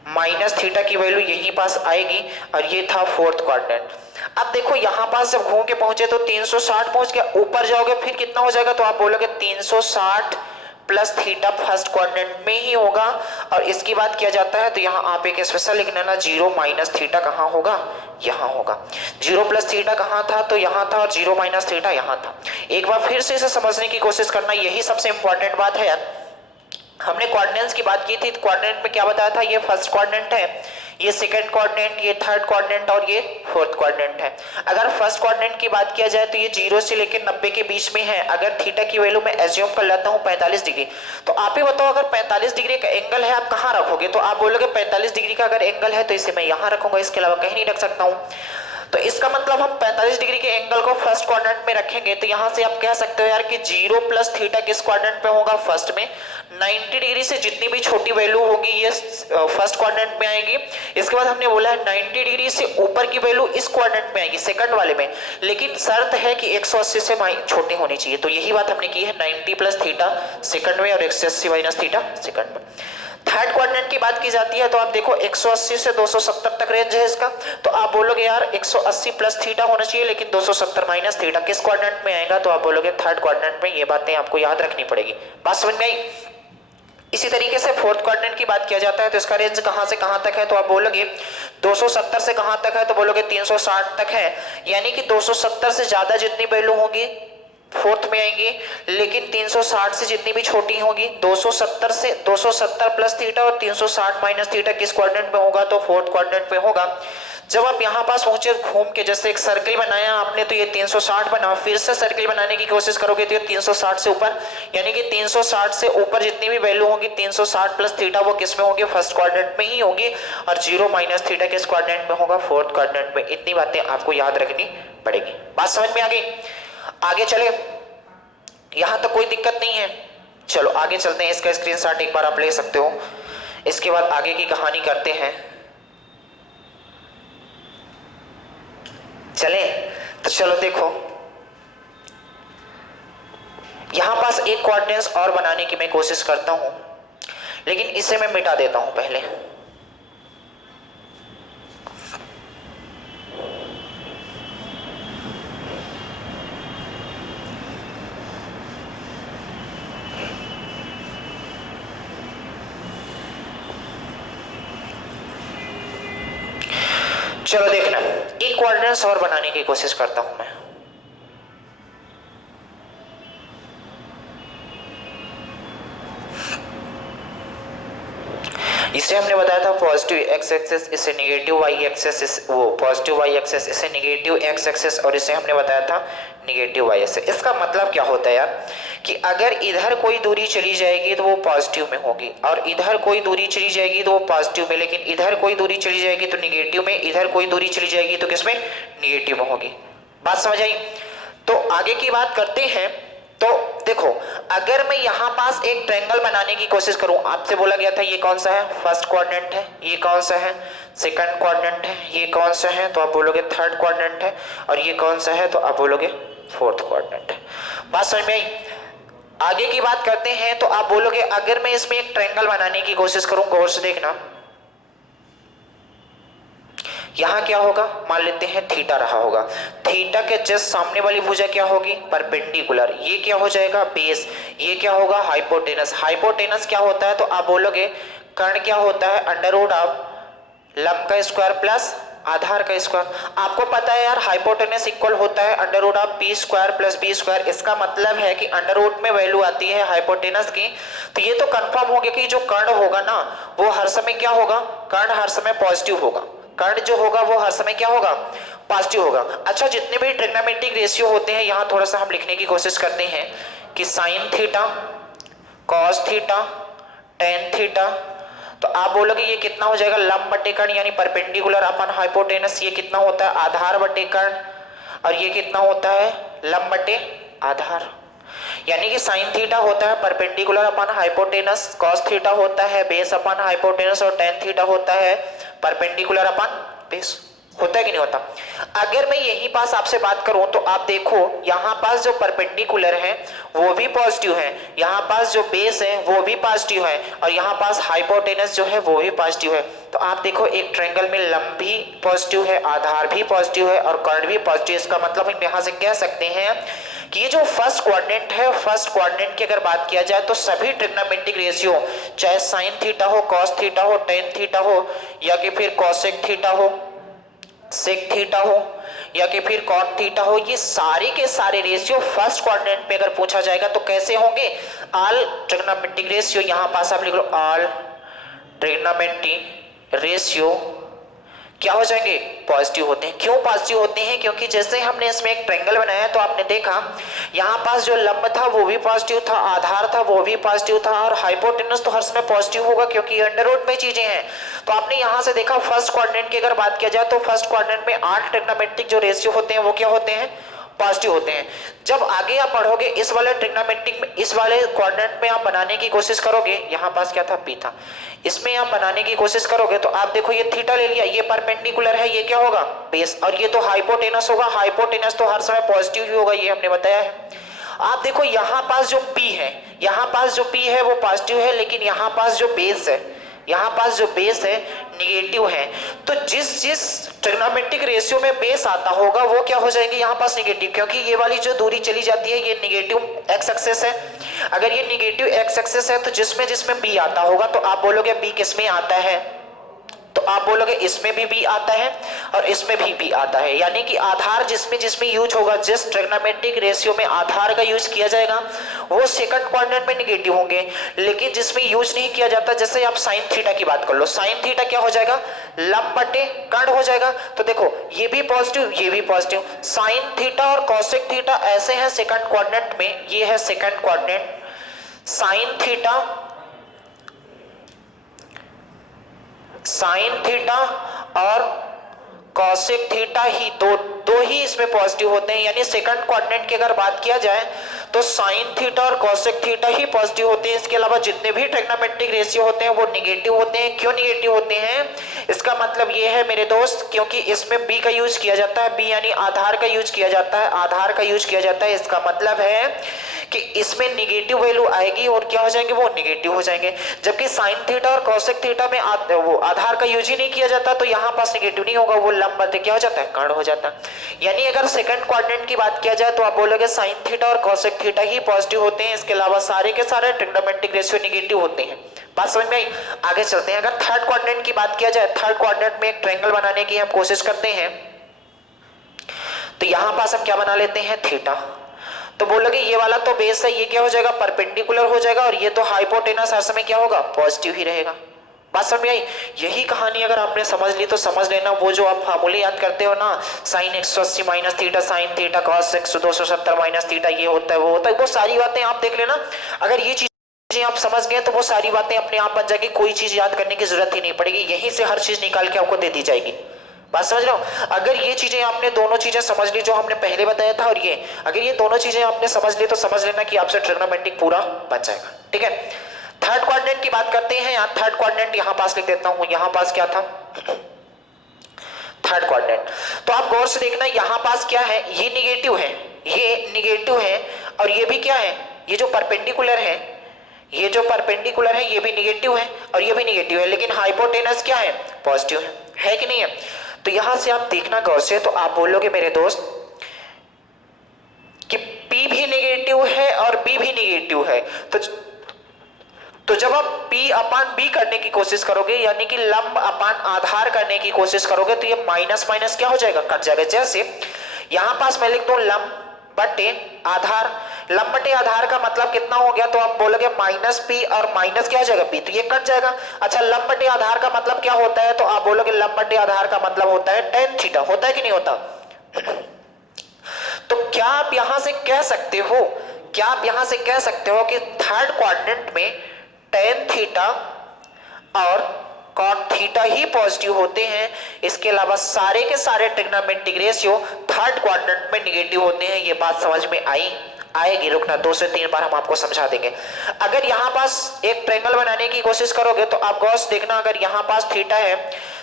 माइनस थीटा की वैल्यू यहीं पास आएगी, और ये था फोर्थ क्वाड्रेंट। अब देखो यहां पास जब घूम के पहुंचे तो 360 पहुंच गया, ऊपर जाओगे फिर कितना हो जाएगा, तो आप बोलोगे 360 प्लस थीटा फर्स्ट क्वाड्रेंट में ही होगा। और इसकी बात किया जाता है तो यहाँ आप एक स्पेशल लिखना ना, 0 माइनस थीटा कहाँ होगा, यहाँ होगा। 0 प्लस थीटा कहाँ था, तो यहाँ था, और 0 माइनस थीटा यहाँ था। एक बार फिर से इसे समझने की कोशिश करना, यही सबसे इंपॉर्टेंट बात है यार। हमने क्वाड्रेंट्स की बात की थी, क्वाड्रेंट में क्या बताया था, ये फर्स्ट क्वाड्रेंट है, ये सेकंड क्वाड्रेंट, ये थर्ड क्वाड्रेंट और ये फोर्थ क्वाड्रेंट है। अगर फर्स्ट क्वाड्रेंट की बात किया जाए तो ये 0 से लेकर 90 के बीच में है। अगर थीटा की वैल्यू मैं एज्यूम कर लेता हूँ 45 डिग्री, तो आप ही बताओ अगर 45 डिग्री का एंगल है आप कहाँ रखोगे, तो आप बोलोगे 45 डिग्री का अगर एंगल है तो इसे मैं यहाँ रखूंगा, इसके अलावा कहीं नहीं रख सकता हूँ। तो इसका मतलब हम 45 डिग्री के एंगल को फर्स्ट क्वाड्रेंट में रखेंगे, तो यहां से आप कह सकते हो यार कि 0 प्लस थीटा किस क्वाड्रेंट पे होगा, फर्स्ट में। 90 डिग्री से जितनी भी छोटी वैल्यू होगी ये फर्स्ट क्वाड्रेंट में आएगी। इसके बाद हमने बोला है 90 डिग्री से ऊपर की वैल्यू इस क्वाड्रेंट में आएगी, सेकंड वाले में, लेकिन शर्त है कि 180 से छोटी होनी चाहिए। तो यही बात हमने की है, 90 प्लस थीटा सेकंड में और 180 माइनस थीटा सेकंड में। थर्ड क्वाड्रेंट की बात की जाती है तो आप देखो 180 से 270 तक रेंज है इसका, तो आप बोलोगे यार 180 प्लस थीटा होना चाहिए, लेकिन 270 माइनस थीटा किस क्वाड्रेंट में आएगा, तो आप बोलोगे थर्ड क्वाड्रेंट में। ये बातें आपको याद रखनी पड़ेगी, बात समझ में आई। इसी तरीके से फोर्थ क्वाड्रेंट की बात किया जाता है तो इसका रेंज कहां से कहां तक है, तो आप बोलोगे 270 से कहां तक है, तो बोलोगे 360 तक है, यानी कि 270 से ज्यादा जितनी वैल्यू होगी फोर्थ में आएंगे, लेकिन 360 से जितनी भी छोटी होगी 270 प्लस थीटा और 360 माइनस थीटा किस क्वाड्रेंट में होगा, तो फोर्थ क्वाड्रेंट में होगा। जब आप यहां पास पहुंचे घूम के, जैसे एक सर्कल बनाया आपने तो ये 360 बना, फिर से सर्कल बनाने की कोशिश करोगे तो ये 360 से ऊपर, यानी कि 360 से ऊपर जितनी भी वैल्यू होगी 360 प्लस थीटा वो किस में होगी, फर्स्ट क्वाड्रेंट में ही होगी, और 0 माइनस थीटा किस क्वाड्रेंट में होगा, फोर्थ क्वाड्रेंट में। इतनी बातें आपको याद रखनी पड़ेगी, बात समझ में आ गई। आगे चले, यहां तक कोई दिक्कत नहीं है। चलो आगे चलते हैं, इसका स्क्रीनशॉट एक बार आप ले सकते हो। इसके बाद आगे की कहानी करते हैं। चले तो चलो देखो, यहां पास एक कोऑर्डिनेट्स और बनाने की मैं कोशिश करता हूं, लेकिन इसे मैं मिटा देता हूं पहले। चलो देखना, एक कोऑर्डिनेट्स और बनाने की कोशिश करता हूं मैं। इसे हमने बताया था पॉजिटिव एक्स एक्सेस, इसे निगेटिव वाई एक्सेस, वो पॉजिटिव वाई एक्सेस, इसे निगेटिव एक्स एक्सेस, और इसे हमने बताया था निगेटिव वाई एक्सेस। इसका मतलब क्या होता है यार, कि अगर इधर कोई दूरी चली जाएगी तो वो पॉजिटिव में होगी, और इधर कोई दूरी चली जाएगी तो वो पॉजिटिव में, लेकिन इधर कोई दूरी चली जाएगी तो निगेटिव में, इधर कोई दूरी चली जाएगी तो किसमें, निगेटिव में होगी। बात समझ आई? तो आगे की बात करते हैं। तो देखो, अगर मैं यहां पास एक ट्रायंगल बनाने की कोशिश करूं, आपसे बोला गया था ये कौन सा है, फर्स्ट क्वाड्रेंट है, ये कौन सा है, सेकंड क्वाड्रेंट है, ये कौन सा है, तो आप बोलोगे थर्ड क्वाड्रेंट है, और ये कौन सा है, तो आप बोलोगे फोर्थ क्वाड्रेंट है। बात समझ में आई? आगे की बात करते हैं, तो आप बोलोगे अगर मैं इसमें एक ट्रायंगल बनाने की कोशिश करूं, गौर से देखना, यहां क्या होगा, मान लेते हैं थीटा रहा होगा, थीटा के जस्ट सामने वाली भुजा क्या होगी, परपेंडिकुलर, ये क्या हो जाएगा, बेस, ये क्या होगा, हाइपोटेनस। हाइपोटेनस क्या होता है, तो आप बोलोगे कर्ण क्या होता है, अंडर रूट ऑफ लंब का स्क्वायर प्लस आधार का स्क्वायर। आपको पता है यार, हाइपोटेनस इक्वल होता है under root of P square plus B square. इसका मतलब है कि अंडर रूट में वैल्यू आती है हाइपोटेनस की, तो ये तो कंफर्म हो गया कि जो कर्ण होगा ना, वो हर समय क्या होगा, कर्ण हर समय पॉजिटिव होगा, कर्ण जो होगा वो हर समय क्या होगा, पॉजिटिव होगा। अच्छा, जितने भी ट्रिग्नोमेट्रिक रेशियो होते हैं, यहां थोड़ा सा हम लिखने की कोशिश करते हैं कि sign theta, cos theta, tan theta, तो आप बोलोगे ये कितना हो जाएगा, लंब बटे कर्ण यानी परपेंडिकुलर अपन हाइपोटेनस, ये कितना होता है, आधार बटे कर्ण, और ये कितना होता है, लंब बटे आधार। यानी कि साइन थीटा होता है perpendicular upon hypotenuse, cos theta होता है बेस अपन हाइपोटेनस, और टेन थीटा होता है परपेंडिकुलर अपन बेस। होता है कि नहीं होता? अगर मैं यही पास आपसे बात करूं, तो आप देखो यहां पास जो परपेंडिकुलर है वो भी पॉजिटिव है, यहां पास जो बेस है वो भी पॉजिटिव है, और यहां पास हाइपोटेनस जो है वो भी पॉजिटिव है। तो आप देखो एक ट्रायंगल में लंब भी पॉजिटिव है, आधार भी पॉजिटिव है, और कर्ण भी पॉजिटिव। इसका मतलब हम यहां से कह सकते हैं कि ये जो फर्स्ट क्वाड्रेंट है, फर्स्ट क्वाड्रेंट की अगर बात किया जाए तो सभी ट्रिग्नोमेट्रिक रेशियो, चाहे साइन थीटा हो, कॉस थीटा हो, टेन थीटा हो, या कि फिर कॉसेक थीटा हो, सेक थीटा हो, या कि फिर कॉट थीटा हो, ये सारे के सारे रेशियो फर्स्ट क्वाड्रेंट पे अगर पूछा जाएगा तो कैसे होंगे, ऑल ट्रिग्नोमेट्रिक रेशियो, यहां पास आप लिख लो ऑल ट्रिग्नोमेट्रिक रेशियो क्या हो जाएंगे, पॉजिटिव होते हैं। क्यों पॉजिटिव होते हैं, क्योंकि जैसे हमने इसमें एक ट्रायंगल बनाया तो आपने देखा यहाँ पास जो लंब था वो भी पॉजिटिव था, आधार था वो भी पॉजिटिव था, और हाइपोटेनस तो हर समय पॉजिटिव होगा क्योंकि अंडर रूट में चीजें हैं। तो आपने यहाँ से देखा फर्स्ट क्वाड्रेंट की अगर बात किया जाए तो फर्स्ट क्वाड्रेंट में 8 ट्रिग्नोमेट्रिक जो रेशियो होते हैं वो क्या होते हैं, पॉजिटिव होते हैं। जब आगे आप पढ़ोगे इस वाले ट्रिग्नोमेट्रिक में, इस वाले क्वाड्रेंट में आप बनाने की कोशिश करोगे, यहाँ पास क्या था, पी था, इसमें आप बनाने की कोशिश करोगे तो आप देखो ये थीटा ले लिया, ये परपेंडिकुलर है, ये क्या होगा, बेस, और ये तो हाइपोटेनस होगा, हाइपोटेनस तो हर समय पॉजिटिव ही होगा, ये हमने बताया है। आप देखो यहाँ पास जो P है, यहाँ पास जो P है वो पॉजिटिव है, लेकिन यहाँ पास जो बेस है, यहाँ पास जो बेस है निगेटिव है। तो जिस जिस ट्रिग्नोमेट्रिक रेशियो में बेस आता होगा वो क्या हो जाएंगे, यहाँ पास निगेटिव, क्योंकि ये वाली जो दूरी चली जाती है ये निगेटिव एक्स एक्सेस है। अगर ये निगेटिव एक्स एक्सेस है तो जिसमें जिसमें बी आता होगा तो आप बोलोगे बी किस में आता है, तो आप बोलोगे इसमें भी बी आता है और इसमें भी बी आता है। यानी कि आधार जिसमें जिसमें यूज होगा, जिस ट्रिग्नोमेट्रिक रेशियो में आधार का यूज किया जाएगा वो सेकंड क्वाड्रेंट में निगेटिव होंगे, लेकिन जिसमें यूज नहीं किया जाता, जैसे आप साइन थीटा की बात कर लो, साइन थीटा क्या हो जाएगा, लंब बटे कर्ण हो जाएगा। तो देखो ये भी पॉजिटिव ये भी पॉजिटिव, साइन थीटा और कॉसेक थीटा ऐसे हैं सेकंड क्वाड्रेंट में, ये है second quadrant, sine theta, sine theta और कॉसेक थीटा ही दो ही इसमें पॉजिटिव होते हैं। यानी सेकंड क्वाड्रेंट की अगर बात किया जाए तो साइन थीटा और कॉसेक थीटा ही पॉजिटिव होते हैं, इसके अलावा जितने भी ट्रिग्नोमेट्रिक रेशियो होते हैं वो निगेटिव होते हैं। क्यों निगेटिव होते हैं, इसका मतलब ये है मेरे दोस्त, क्योंकि इसमें बी का यूज किया जाता है, बी यानी आधार का यूज किया जाता है, आधार का यूज किया जाता है। इसका मतलब है कि इसमें निगेटिव वैल्यू आएगी और क्या हो जाएंगे, वो निगेटिव हो जाएंगे। जबकि साइन थीटा और कोसेक थीटा में वो आधार का यूज ही नहीं किया जाता, तो यहाँ पास निगेटिव नहीं होगा, वो लंब बटे क्या हो जाता है, कर्ण हो जाता है। यानी अगर सेकंड क्वाड्रेंट की बात किया जाए तो आप बोलोगे साइन थीटा और कोसेक थीटा ही पॉजिटिव होते हैं, इसके अलावा सारे के सारे ट्रिग्नोमेट्रिक रेशियो निगेटिव होते हैं। बात समझ में आई? आगे चलते हैं। अगर थर्ड क्वाड्रेंट की बात किया जाए, थर्ड क्वाड्रेंट में एक ट्रायंगल बनाने की हम कोशिश करते हैं, तो यहां पास हम क्या बना लेते हैं, थीटा। तो बोलोगे ये वाला तो बेस है, ये क्या हो जाएगा, परपेंडिकुलर हो जाएगा, और ये तो हाइपोटेनस हर समय क्या होगा, पॉजिटिव ही रहेगा। बात समझ में आई? यही कहानी अगर आपने समझ ली तो समझ लेना, वो जो आप फार्मूले याद करते हो ना, sine 180 minus theta sine theta cos 270 minus theta, ये होता है वो होता है, वो सारी बातें आप देख लेना। अगर ये चीजें आप समझ गए तो वो सारी बातें अपने आप बन जाएगी, कोई चीज याद करने की जरूरत ही नहीं पड़ेगी, यहीं से हर चीज निकाल के आपको दे दी जाएगी। बात समझ रहे हो? अगर ये चीजें आपने दोनों चीजें समझ ली जो हमने पहले बताया था, और ये अगर ये दोनों चीजें आपने समझ ली तो समझ लेना कि आपसे ट्रिग्नोमेट्रिक पूरा बन जाएगा। ठीक है, थर्ड क्वाड्रेंट की बात करते हैं। यहाँ थर्ड क्वाड्रेंट यहां पास लिख देता हूं, यहां पास क्या था, थर्ड क्वाड्रेंट। तो आप गौर से देखना, यहां पास क्या है, ये निगेटिव है, ये निगेटिव है, और ये भी क्या है, ये जो परपेंडिकुलर है, ये जो परपेंडिकुलर है ये भी निगेटिव है, और ये भी निगेटिव है, लेकिन हाइपोटेनस क्या है, पॉजिटिव है कि नहीं है? तो यहां से आप देखना गौर से, तो आप बोलोगे मेरे दोस्त कि P भी निगेटिव है और B भी निगेटिव है, तो जब आप P अपान B करने की कोशिश करोगे, यानी कि लंब अपान आधार करने की कोशिश करोगे, तो ये माइनस माइनस क्या हो जाएगा, कट जाएगा। जैसे यहां पास मैं लिख दूं लंब बटे आधार, लंब बटे आधार का मतलब कितना हो गया, तो आप बोलोगे माइनस P और माइनस क्या हो जाएगा, B, तो ये कट जाएगा। अच्छा, लंब बटे आधार का मतलब क्या होता है, तो आप बोलोगे लंब बटे आधार का मतलब होता है tan थीटा, होता है कि नहीं होता? तो क्या आप यहां से कह सकते हो, क्या आप यहां से कह सकते हो कि थर्ड क्वाड्रेंट में tan थीटा और cot थीटा ही पॉजिटिव होते हैं, इसके अलावा सारे के सारे ट्रिग्नोमेट्रिक रेशियो थर्ड क्वाड्रेंट में निगेटिव होते हैं। ये बात समझ में आएगी, रुकना 2 से 3 बार हम आपको समझा देंगे। अगर यहां पास एक ट्रायंगल बनाने की कोशिश करोगे तो आप गौर से देखना, अगर यहां पास थीटा है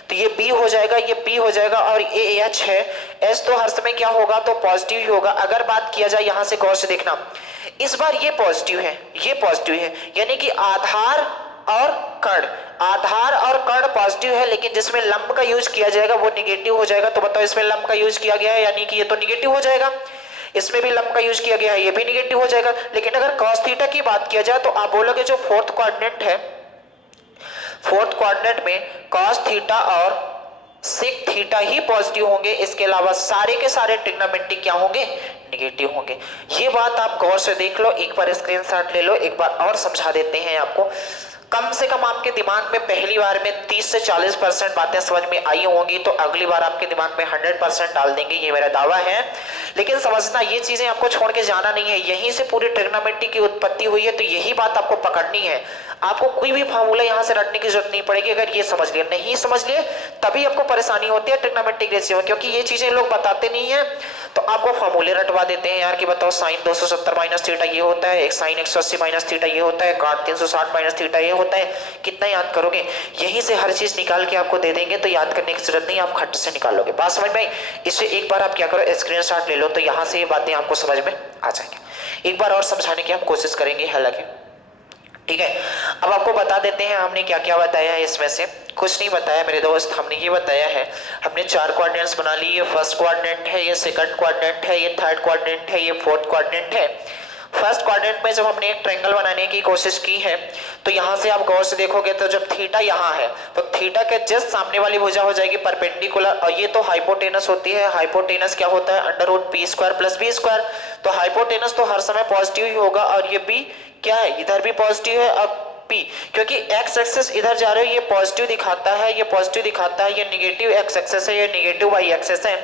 तो ये B हो जाएगा, ये P हो जाएगा, और ये H है, H तो हर समय क्या होगा, तो पॉजिटिव ही होगा। अगर बात किया जाए यहां से गौर से देखना, इस बार ये पॉजिटिव है, ये पॉजिटिव है, यानी कि आधार और कर्ण, आधार और कर्ण पॉजिटिव है, लेकिन जिसमें लंब का यूज किया जाएगा वो निगेटिव हो जाएगा। तो बताओ, इसमें लंब का यूज किया गया है, यानी कि ये तो निगेटिव हो जाएगा, इसमें भी लंब का यूज किया गया है, ये भी निगेटिव हो जाएगा। लेकिन अगर cos थीटा की बात किया जाए तो आप बोलोगे जो फोर्थ क्वाड्रेंट है, फोर्थ क्वाड्रेंट में cos थीटा और sec थीटा ही पॉजिटिव होंगे, इसके अलावा सारे के सारे ट्रिग्नोमेट्रिक क्या होंगे, निगेटिव होंगे। ये बात आप गौर से देख लो, एक बार स्क्रीनशॉट ले लो, एक बार और समझा देते हैं आपको। कम से कम आपके दिमाग में पहली बार में 30 से 40% बातें समझ में आई होंगी, तो अगली बार आपके दिमाग में 100% डाल देंगे, ये मेरा दावा है। लेकिन समझना, ये चीजें आपको छोड़ के जाना नहीं है, यहीं से पूरी ट्रिग्नोमेट्री की उत्पत्ति हुई है, तो यही बात आपको पकड़नी है। आपको कोई भी फार्मूला यहाँ से रटने की जरूरत नहीं पड़ेगी। अगर ये समझ लिए, नहीं समझ लिए, तभी आपको परेशानी होती है ट्रिग्नोमेट्रिक रेशियो में, क्योंकि ये चीजें लोग बताते नहीं है, तो आपको फार्मूले रटवा देते हैं यार कि बताओ साइन 270 माइनस थीटा ये होता है, एक साइन 180 माइनस थीटा ये होता है, cot 360 माइनस थीटा ये होता है। कितना याद करोगे, यहीं से हर चीज निकाल के आपको दे देंगे, तो याद करने की जरूरत नहीं, आप खट से निकाल लोगे। बात समझ में आई? इससे एक बार आप क्या करो, स्क्रीनशॉट ले लो, तो यहाँ से ये बातें आपको समझ में आ जाएंगी। एक बार और समझाने की हम कोशिश करेंगे, हालांकि ठीक है। अब आपको बता देते हैं हमने क्या क्या बताया है। इसमें से कुछ नहीं बताया मेरे दोस्त, हमने ये बताया है, हमने 4 क्वाड्रेंट्स बना ली। ये फर्स्ट क्वाड्रेंट है, ये सेकंड क्वाड्रेंट है, ये थर्ड क्वाड्रेंट है, ये फोर्थ क्वाड्रेंट है। फर्स्ट क्वाड्रेंट में जब हमने एक ट्रायंगल बनाने की कोशिश की है, तो यहाँ से आप गौर से देखोगे तो जब थीटा यहाँ है तो थीटा के जस्ट सामने वाली भुजा हो जाएगी परपेंडिकुलर, और ये तो हाइपोटेनस होती है। हाइपोटेनस क्या होता है, √p² + b²। तो हाइपोटेनस तो हर समय पॉजिटिव ही होगा, और ये b क्या है, इधर भी पॉजिटिव है। अब P, क्योंकि x एक्सेस इधर जा रहे हो, ये पॉजिटिव दिखाता है, ये पॉजिटिव दिखाता है, ये निगेटिव x एक्सेस है, ये निगेटिव y एक्सेस है।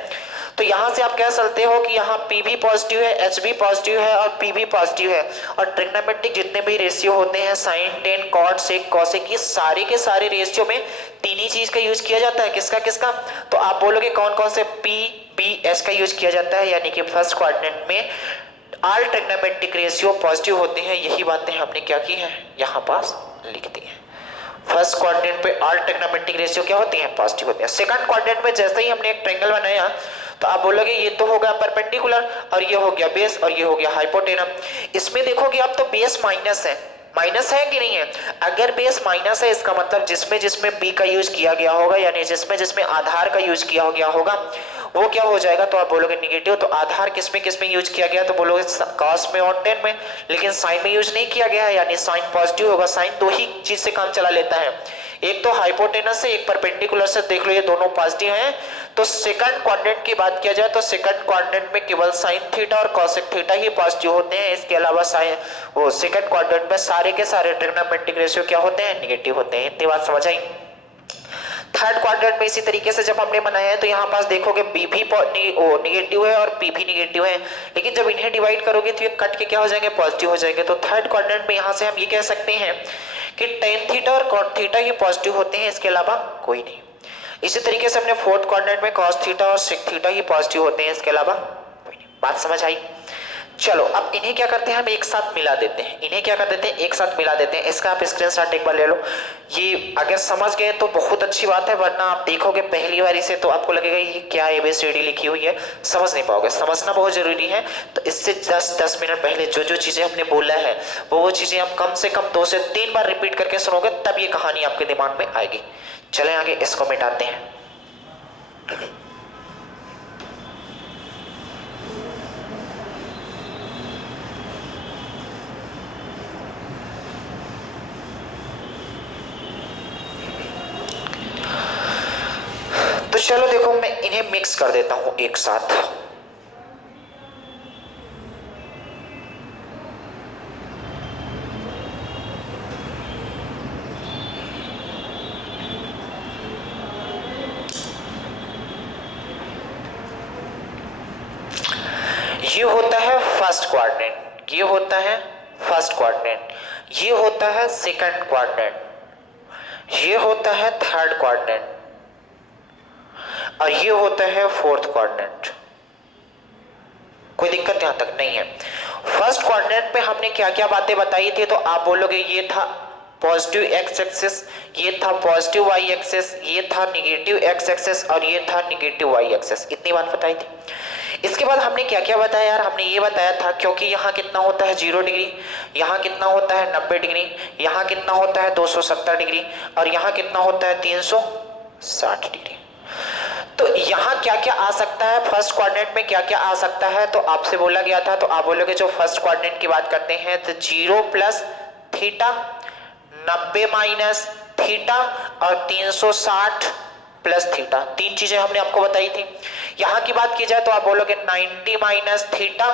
तो यहां से आप कह सकते हो कि यहाँ P भी पॉजिटिव है, H भी पॉजिटिव है, और P भी पॉजिटिव है। और ट्रिग्नोमेट्रिक जितने भी रेशियो होते हैं, साइन, टेन, कॉट, सेक, कॉसेक, ये सारे के सारे रेशियो में तीन ही चीज का यूज किया जाता है। किसका किसका, तो आप बोलोगे कौन कौन से, P, B, S का यूज किया जाता है। यानी कि फर्स्ट क्वाड्रेंट में ऑल ट्रिग्नोमेट्रिक रेशियो पॉजिटिव होते हैं। यही बातें हमने क्या की है, यहाँ पास लिख दी है। फर्स्ट क्वाड्रेंट पे ऑल ट्रिग्नोमेट्रिक रेशियो क्या होती है, पॉजिटिव होते हैं। सेकंड क्वाड्रेंट में जैसे ही हमने एक ट्रायंगल बनाया तो आप बोलोगे ये तो हो गया परपेंडिकुलर और ये हो गया बेस और ये हो गया हाइपोटेनम। इसमें देखोगे आप तो बेस माइनस है, माइनस है कि नहीं है? अगर बेस माइनस है इसका मतलब जिसमें जिसमें बी का यूज किया गया होगा यानी जिसमें जिसमें आधार का यूज किया गया होगा वो क्या हो जाएगा, तो आप बोलोगे निगेटिव। तो आधार किसमें यूज किया गया, तो बोलोगे कॉस में और टेन में, लेकिन साइन में यूज नहीं किया गया है यानी साइन पॉजिटिव होगा। साइन दो ही चीज से काम चला लेता है, एक तो हाइपोटेनस से एक परपेंडिकुलर से, देख लो ये दोनों पॉजिटिव हैं। तो सेकंड क्वाड्रेंट की बात किया जाए तो सेकंड क्वाड्रेंट में केवल साइन थीटा और कॉसेक थीटा ही पॉजिटिव होते हैं, इसके अलावा साइन वो सेकंड क्वाड्रेंट में सारे के सारे ट्रिग्नोमेट्रिक रेशियो क्या होते हैं, निगेटिव होते हैं। इतनी बात समझ आई। थर्ड क्वाड्रेंट में इसी तरीके से जब हमने बनाया है तो यहाँ पास देखोगे बी भी निगेटिव है और पी भी निगेटिव है, लेकिन जब इन्हें डिवाइड करोगे तो ये कट के क्या हो जाएंगे, पॉजिटिव हो जाएंगे। तो थर्ड क्वाड्रेंट में यहाँ से हम ये कह सकते हैं कि टेन थीटा और कॉट थीटा ही पॉजिटिव होते हैं, इसके अलावा कोई नहीं। इसी तरीके से अपने फोर्थ क्वाड्रेंट में कॉस थीटा और सेक थीटा ही पॉजिटिव होते हैं, इसके अलावा कोई नहीं। बात समझ आई? चलो अब इन्हें क्या करते हैं, हम एक साथ मिला देते हैं। इन्हें क्या कर देते हैं, एक साथ मिला देते हैं। इसका आप स्क्रीनशॉट एक बार ले लो। ये अगर समझ गए तो बहुत अच्छी बात है, वरना आप देखोगे पहली बारी से तो आपको लगेगा ये क्या ABCD लिखी हुई है, समझ नहीं पाओगे। समझना बहुत जरूरी है। तो इससे 10 मिनट पहले जो जो चीजें हमने बोला है वो चीजें आप कम से कम 2 से 3 बार रिपीट करके सुनोगे, तब ये कहानी आपके दिमाग में आएगी। चले आगे इसको मिटाते हैं। तो चलो देखो मैं इन्हें मिक्स कर देता हूं एक साथ। ये होता है फर्स्ट क्वाड्रेंट, ये होता है फर्स्ट क्वाड्रेंट, ये होता है सेकंड क्वाड्रेंट, ये होता है थर्ड क्वाड्रेंट और ये होता है फोर्थ क्वाड्रेंट। कोई दिक्कत यहां तक नहीं है। फर्स्ट क्वाड्रेंट पे हमने क्या क्या बातें बताई थी, तो आप बोलोगे ये था पॉजिटिव एक्स एक्सिस, ये था पॉजिटिव वाई एक्सिस, ये था निगेटिव एक्स एक्सिस और ये था निगेटिव वाई एक्सिस। इतनी बात बताई थी। इसके बाद हमने क्या क्या बताया यार, हमने ये बताया था क्योंकि यहाँ कितना होता है 0 डिग्री, यहाँ कितना होता है 90 डिग्री, यहाँ कितना होता है 270 डिग्री और यहाँ कितना होता है 360 डिग्री। तो यहाँ क्या क्या आ सकता है, फर्स्ट क्वाड्रेंट में क्या क्या आ सकता है, तो आपसे बोला गया था। तो आप बोलोगे जो फर्स्ट क्वाड्रेंट की बात करते हैं तो 0 प्लस थीटा, 90 माइनस थीटा और 360 प्लस थीटा, तीन चीजें हमने आपको बताई थी। यहां की बात की जाए तो आप बोलोगे 90 माइनस थीटा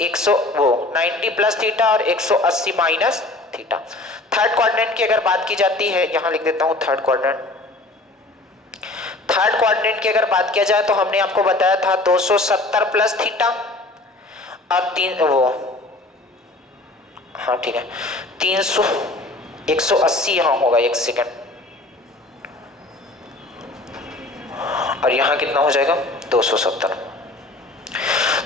90 प्लस थीटा और 180 माइनस थीटा। थर्ड क्वाड्रेंट की अगर बात की जाती है, यहां लिख देता हूं थर्ड क्वाड्रेंट। थर्ड क्वाड्रेंट की अगर बात किया जाए तो हमने आपको बताया था 270 प्लस थीटा और हाँ ठीक है 180 यहां होगा, एक सेकंड, और यहां कितना हो जाएगा 270।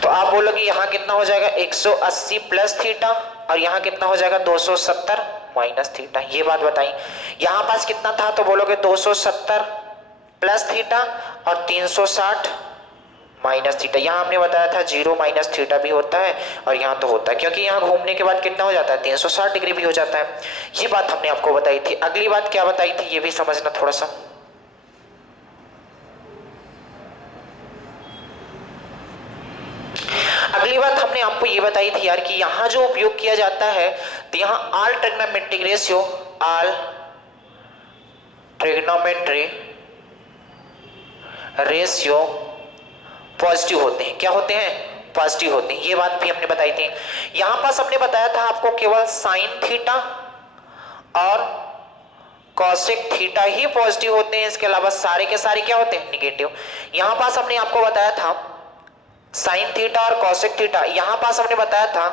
तो आप बोलोगे यहां कितना हो जाएगा 180 प्लस थीटा और यहां कितना हो जाएगा 270 माइनस थीटा। ये बात बताई। यहां पास कितना था, तो बोलोगे 270 प्लस थीटा और 360 माइनस थीटा। यहां हमने बताया था 0 माइनस थीटा भी होता है और यहां तो होता है, क्योंकि यहां घूमने के बाद कितना हो जाता है 360 डिग्री भी हो जाता है। ये बात हमने आपको बताई थी। अगली बात क्या बताई थी ये भी समझना थोड़ा सा। अगली बात हमने आपको ये बताई थी यार कि यहां जो उपयोग किया जाता है तो यहां all trigonometric ratio, all trigonometric ratio positive होते हैं। क्या होते हैं, पॉजिटिव होते हैं। ये बात भी हमने बताई थी। यहां पास हमने बताया था आपको केवल साइन थीटा और कॉसेक थीटा ही पॉजिटिव होते हैं, इसके अलावा सारे के सारे क्या होते हैं, निगेटिव। यहां पास हमने आपको बताया था साइन थीटा और कॉसेक थीटा, यहां पास हमने बताया था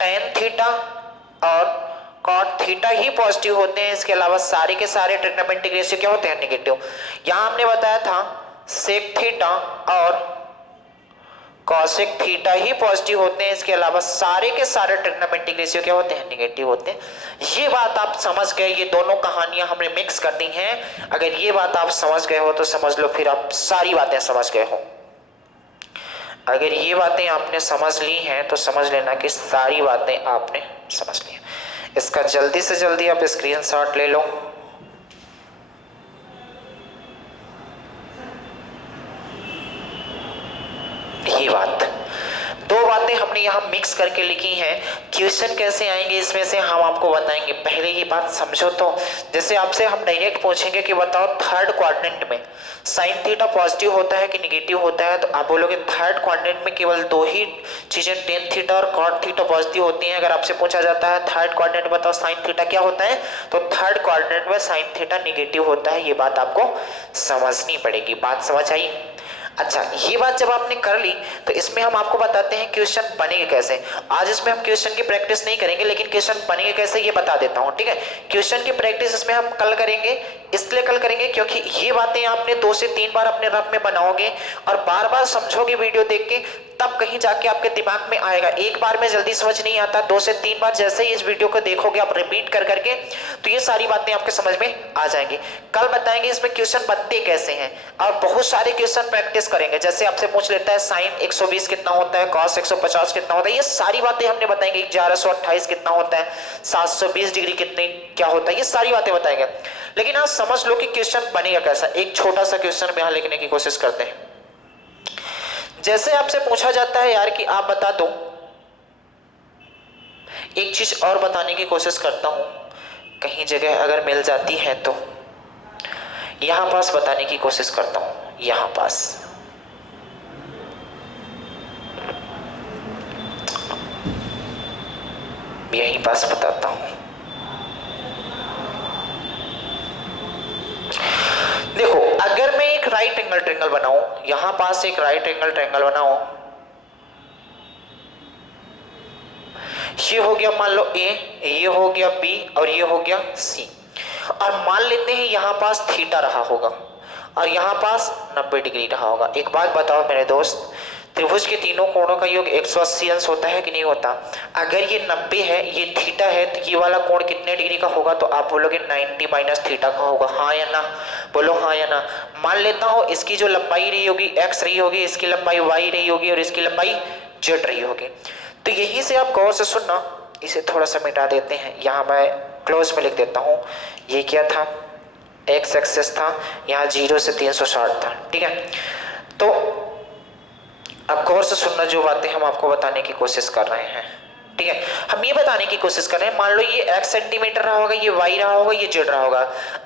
टेन थीटा और कॉट थीटा ही पॉजिटिव होते हैं, इसके अलावा सारे के सारे ट्रिग्नोमेट्रिक रेशियो क्या होते हैं, निगेटिव। यहां हमने बताया था सेक थीटा और कॉसेक थीटा ही पॉजिटिव होते हैं, इसके अलावा सारे के सारे ट्रिग्नोमेट्रिक रेशियो क्या होते हैं, निगेटिव होते हैं। ये बात आप समझ गए। ये दोनों कहानियां हमने मिक्स कर दी हैं। अगर ये बात आप समझ गए हो तो समझ लो फिर आप सारी बातें समझ गए हो। अगर ये बातें आपने समझ ली हैं तो समझ लेना कि सारी बातें आपने समझ ली हैं। इसका जल्दी से जल्दी आप स्क्रीनशॉट ले लो। ये बात, दो बातें हमने यहाँ मिक्स करके लिखी हैं। क्वेश्चन कैसे आएंगे इसमें से हम आपको बताएंगे। पहले ये बात समझो। तो जैसे आपसे हम डायरेक्ट पूछेंगे कि बताओ थर्ड क्वाड्रेंट में साइन थीटा पॉजिटिव होता है कि निगेटिव होता है, तो आप बोलोगे थर्ड क्वाड्रेंट में केवल दो ही चीजें टेन थीटा और कॉट थीटा पॉजिटिव होती हैं। अगर आपसे पूछा जाता है थर्ड क्वाड्रेंट बताओ साइन थीटा क्या होता है, तो थर्ड क्वाड्रेंट में साइन थीटा निगेटिव होता है। ये बात आपको समझनी पड़ेगी। बात समझ आई? अच्छा, ये बात जब आपने कर ली तो इसमें हम आपको बताते हैं क्वेश्चन बनेंगे कैसे। आज इसमें हम क्वेश्चन की प्रैक्टिस नहीं करेंगे, लेकिन क्वेश्चन बनेंगे कैसे ये बता देता हूँ, ठीक है। क्वेश्चन की प्रैक्टिस इसमें हम कल करेंगे। इसलिए कल करेंगे क्योंकि ये बातें आपने 2 से 3 बार अपने रफ में बनाओगे और बार बार समझोगे वीडियो देख के, तब कहीं जाके आपके दिमाग में आएगा। एक बार में जल्दी समझ नहीं आता, 2 से 3 बार जैसे ही इस वीडियो को देखोगे आप रिपीट कर करके, तो ये सारी बातें आपके समझ में आ जाएंगी। कल बताएंगे इसमें क्वेश्चन बनते कैसे हैं और बहुत सारे क्वेश्चन प्रैक्टिस करेंगे। जैसे आपसे पूछ लेता है साइन 120 कितना होता है, कॉस 150 कितना होता है, ये सारी बातें हमने बताएंगे। 1128 कितना होता है, 720 डिग्री कितने क्या होता है, ये सारी बातें बताएंगे। लेकिन आप समझ लो कि क्वेश्चन बनेगा कैसा। एक छोटा सा क्वेश्चन में यहाँ लिखने की कोशिश करते हैं। जैसे आपसे पूछा जाता है यार कि आप बता दो, एक चीज और बताने की कोशिश करता हूं, कहीं जगह अगर मिल जाती है तो यहां पास बताने की कोशिश करता हूं। यहां पास यहीं पास बताता हूं। देखो, अगर मैं एक राइट एंगल ट्रायंगल बनाऊं, यहां पास एक राइट एंगल ट्रायंगल बनाऊं, ये हो गया मान लो ए, ये हो गया बी और ये हो गया सी, और मान लेते हैं यहां पास थीटा रहा होगा और यहां पास 90 डिग्री रहा होगा। एक बात बताओ मेरे दोस्त, त्रिभुज के तीनों कोणों का योग 180 अंश होता है कि नहीं होता? अगर ये 90 है, ये थीटा है, तो ये वाला कोण कितने डिग्री का होगा? तो आप बोलोगे 90 माइनस थीटा का होगा। हाँ या ना? बोलो हाँ या ना। मान लेता हूं इसकी जो लंबाई रही होगी x रही होगी, इसकी लंबाई y रही होगी और इसकी लंबाई z रही होगी। तो यहीं से आप गौर से सुनना, इसे थोड़ा सा मिटा देते हैं, यहाँ मैं क्लोज में लिख देता हूँ। ये क्या था? x एक्सेस था, यहाँ 0 से 360 था, ठीक है। तो अब गौर से सुनना जो बातें हम आपको बताने की कोशिश कर रहे हैं, ठीक है। हम ये बताने की कोशिश कर रहे हैं, मान लो ये x सेंटीमीटर रहा होगा, ये y रहा होगा, ये z रहा होगा।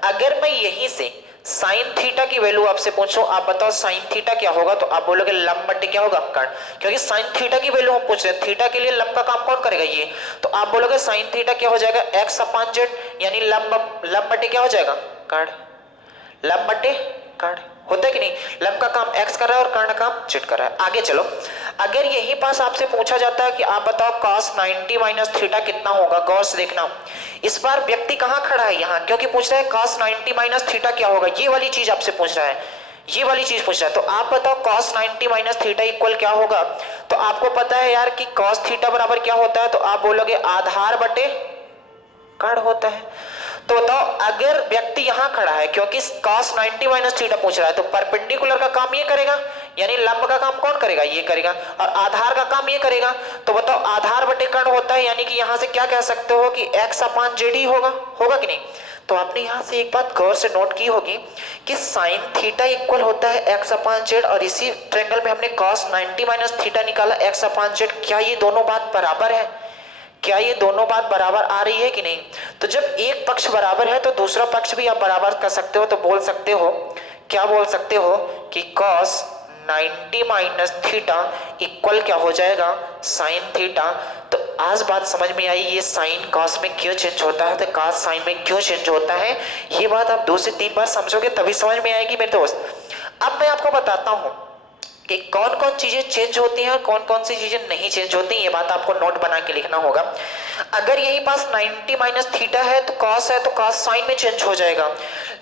अगर मैं यहीं से साइन थीटा की वैल्यू आपसे पूछूं, आप बताओ साइन थीटा क्या होगा, तो आप बोलोगे लंब बटे क्या होगा? कर्ण। क्योंकि साइन थीटा की वैल्यू हम पूछ रहे हैं, थीटा के लिए लंब का काम कौन करेगा? ये। तो आप बोलोगे साइन थीटा क्या हो जाएगा? x अपान जेड, यानी लंब बटे क्या हो जाएगा? कर्ण। लंब बटे कर्ण होता है कि नहीं? लंब का काम x कर रहा है और कर्ण काम z कर रहा है। आगे चलो, अगर यही पास आपसे पूछा जाता है कि आप बताओ cos 90 माइनस थीटा कितना होगा, गौर से देखना। इस बार व्यक्ति कहाँ खड़ा है? यहाँ, क्योंकि पूछ रहा है cos 90 माइनस थीटा क्या होगा, ये वाली चीज आपसे पूछ रहा है, ये वाली चीज पूछ रहा है। तो आप बताओ cos 90 माइनस थीटा इक्वल क्या होगा? तो आपको पता है यार कि cos थीटा बराबर क्या होता है, तो आप बोलोगे आधार बटे कर्ण होता है। तो बताओ, अगर व्यक्ति यहां खड़ा है, क्योंकि cos 90 माइनस थीटा पूछ रहा है, तो परपेंडिकुलर का काम ये करेगा, यानी लंब का काम कौन करेगा? ये करेगा, और आधार का काम ये करेगा। तो बताओ आधार बटे कर्ण होता है, यानी कि यहां से क्या कह सकते हो कि x अपान जेड ही होगा कि नहीं? तो आपने यहां से एक बात गौर से नोट की होगी कि साइन थीटा इक्वल होता है x अपान जेड, और इसी ट्रायंगल में हमने cos 90 माइनस थीटा निकाला x अपान जेड। क्या ये दोनों बात बराबर है? क्या ये दोनों बात बराबर आ रही है कि नहीं? तो जब एक पक्ष बराबर है तो दूसरा पक्ष भी आप बराबर कर सकते हो। तो बोल सकते हो, क्या बोल सकते हो कि cos 90 माइनस थीटा इक्वल क्या हो जाएगा? Sign theta. तो आज बात समझ में आई, ये साइन cos में क्यों चेंज होता है, तो cos साइन में क्यों चेंज होता है। ये बात आप 2 से 3 बार समझोगे तभी समझ में आएगी मेरे दोस्त। अब मैं आपको बताता हूं कि कौन कौन चीजें चेंज होती हैं और कौन कौन सी चीजें नहीं चेंज होती हैं। ये बात आपको नोट बना के लिखना होगा। अगर यही पास 90 माइनस थीटा है तो cos है, तो cos साइन में चेंज हो जाएगा।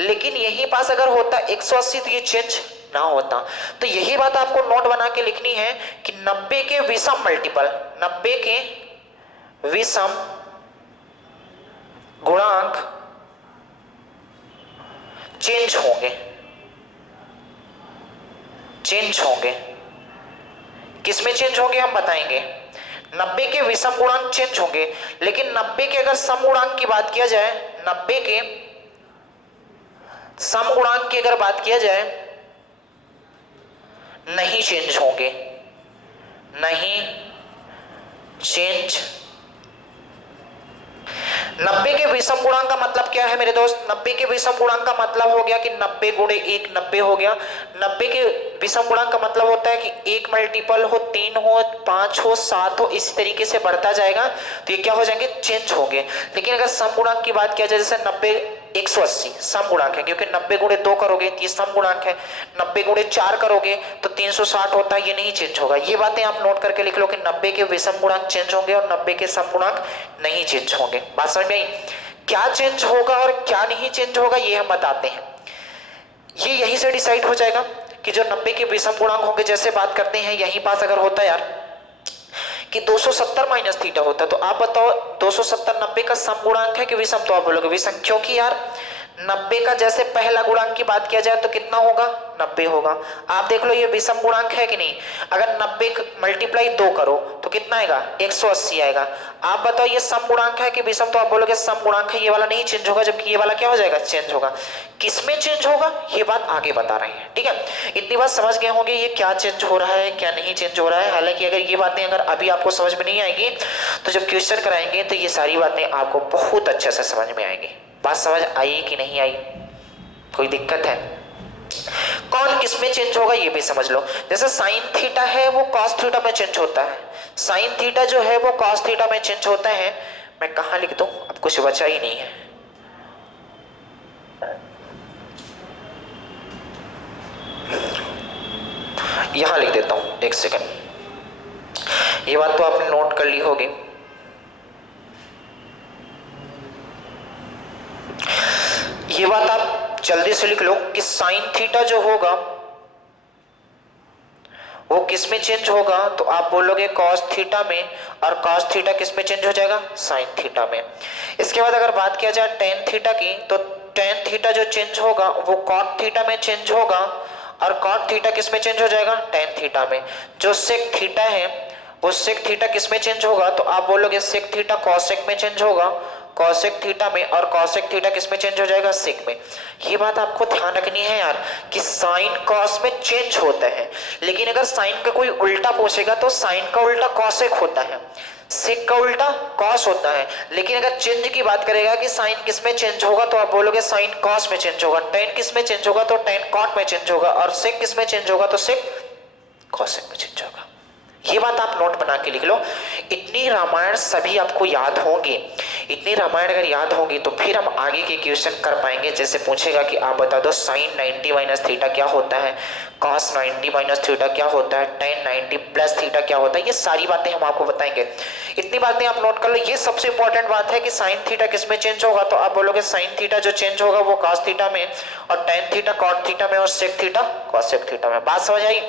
लेकिन यही पास अगर होता 180 तो ये चेंज ना होता। तो यही बात आपको नोट बना के लिखनी है कि 90 के विषम मल्टीपल, 90 के विषम गुणांक चेंज होंगे किस में चेंज होंगे हम बताएंगे। 90 के विषम गुणांक चेंज होंगे, लेकिन 90 के अगर सम गुणांक की बात किया जाए, 90 के सम गुणांक की अगर बात किया जाए, नहीं चेंज होंगे, नहीं चेंज। 90 के विषम गुणांक का मतलब क्या है मेरे दोस्त? 90 के विषम गुणांक का मतलब हो गया कि 90 गुणे 1 90 हो गया। 90 के विषम गुणांक का मतलब होता है कि 1 मल्टीपल हो, 3 हो, 5 हो, 7 हो, इसी तरीके से बढ़ता जाएगा, तो ये क्या हो जाएंगे? चेंज होंगे। लेकिन अगर सम गुणांक की बात किया जाए, जैसे 90 180 सम गुणांक है, क्योंकि 90 गुणे 2 करोगे तो ये सम गुणांक है, 90 गुणे 4 करोगे तो 360 होता है, ये नहीं चेंज होगा। ये बातें आप नोट करके लिख लो कि 90 के विषम गुणांक चेंज होंगे और 90 के सम गुणांक नहीं चेंज होंगे। बात समझ में आई? क्या चेंज होगा और क्या नहीं चेंज होगा ये हम बताते हैं। ये यहीं से डिसाइड हो जाएगा कि जो 90 के विषम गुणांक होंगे, जैसे बात करते हैं यहीं पास अगर होता है यार कि 270 माइनस थीटा होता है, तो आप बताओ 270 90 का सम गुणांक है कि विषम? तो आप बोलोगे विषम, क्योंकि यार 90 का जैसे पहला गुणांक की बात किया जाए तो कितना होगा? 90 होगा। आप देख लो ये विषम गुणांक है कि नहीं? अगर 90 मल्टीप्लाई 2 करो तो कितना आएगा? 180 आएगा। आप बताओ ये सम गुणांक है कि विषम? तो आप बोलोगे सम गुणांक है, ये वाला नहीं चेंज होगा, जबकि ये वाला क्या हो जाएगा? चेंज होगा। किसमें चेंज होगा ये बात आगे बता रहे हैं, ठीक है? इतनी बात समझ गए होंगे ये क्या चेंज हो रहा है, क्या नहीं चेंज हो रहा है। हालांकि अगर ये बातें अगर अभी आपको समझ में नहीं आएगी तो जब क्वेश्चन कराएंगे तो ये सारी बातें आपको बहुत अच्छे से समझ में आएंगी। बात समझ आई कि नहीं आई? कोई दिक्कत है? कौन किस में चेंज होगा ये भी समझ लो। जैसे साइन थीटा है वो कॉस थीटा में चेंज होता है, साइन थीटा जो है वो कॉस थीटा में चेंज होता है। मैं कहां लिख दूं? अब कुछ बचा ही नहीं है। यहां लिख देता हूं, एक सेकंड। ये बात तो आपने नोट कर ली होगी। ये बात आप जल्दी से लिख लो कि साइन थीटा जो होगा वो किस में चेंज होगा? तो आप बोलोगे कॉस थीटा में, और कॉस थीटा किस में चेंज हो जाएगा? साइन थीटा में। इसके बाद अगर बात किया जाए टेन थीटा की, तो टेन थीटा जो चेंज होगा वो कॉट थीटा में चेंज होगा, और कॉट थीटा किस में चेंज हो जाएगा? टेन थीटा में। जो सेक थीटा है वो सेक थीटा किस में चेंज होगा? तो आप बोलोगे सेक थीटा कॉसेक में चेंज होगा, कॉसेक थीटा में, और कॉसेक थीटा किस में चेंज हो जाएगा? सेक में। ये बात आपको ध्यान रखनी है यार कि साइन कॉस में चेंज होता है, लेकिन अगर साइन का कोई उल्टा पूछेगा तो साइन का उल्टा कॉसेक होता है, सेक का उल्टा कॉस होता है। लेकिन अगर चेंज की बात करेगा कि साइन किस में चेंज होगा, तो आप बोलोगे साइन कॉस में चेंज होगा, टेन किस में चेंज होगा? तो टेन कॉट में चेंज होगा, और सेक किस में चेंज होगा? तो सेक कॉसेक में चेंज होगा। ये बात आप नोट बना के लिख लो। इतनी रामायण सभी आपको याद होंगी, इतनी रामायण अगर याद होंगी तो फिर हम आगे के क्वेश्चन कर पाएंगे। जैसे पूछेगा कि आप बता दो साइन 90 माइनस थीटा क्या होता है, कॉस 90 माइनस थीटा क्या होता है, टेन 90 प्लस थीटा क्या होता है, ये सारी बातें हम आपको बताएंगे। इतनी बातें आप नोट कर लो। ये सबसे इंपॉर्टेंट बात है कि साइन थीटा किस में चेंज होगा, तो आप बोलोगे साइन थीटा जो चेंज होगा वो कॉस थीटा में, और टेन थीटा कॉट थीटा में, और सेक थीटा कॉसेक थीटा में। बात समझ आई?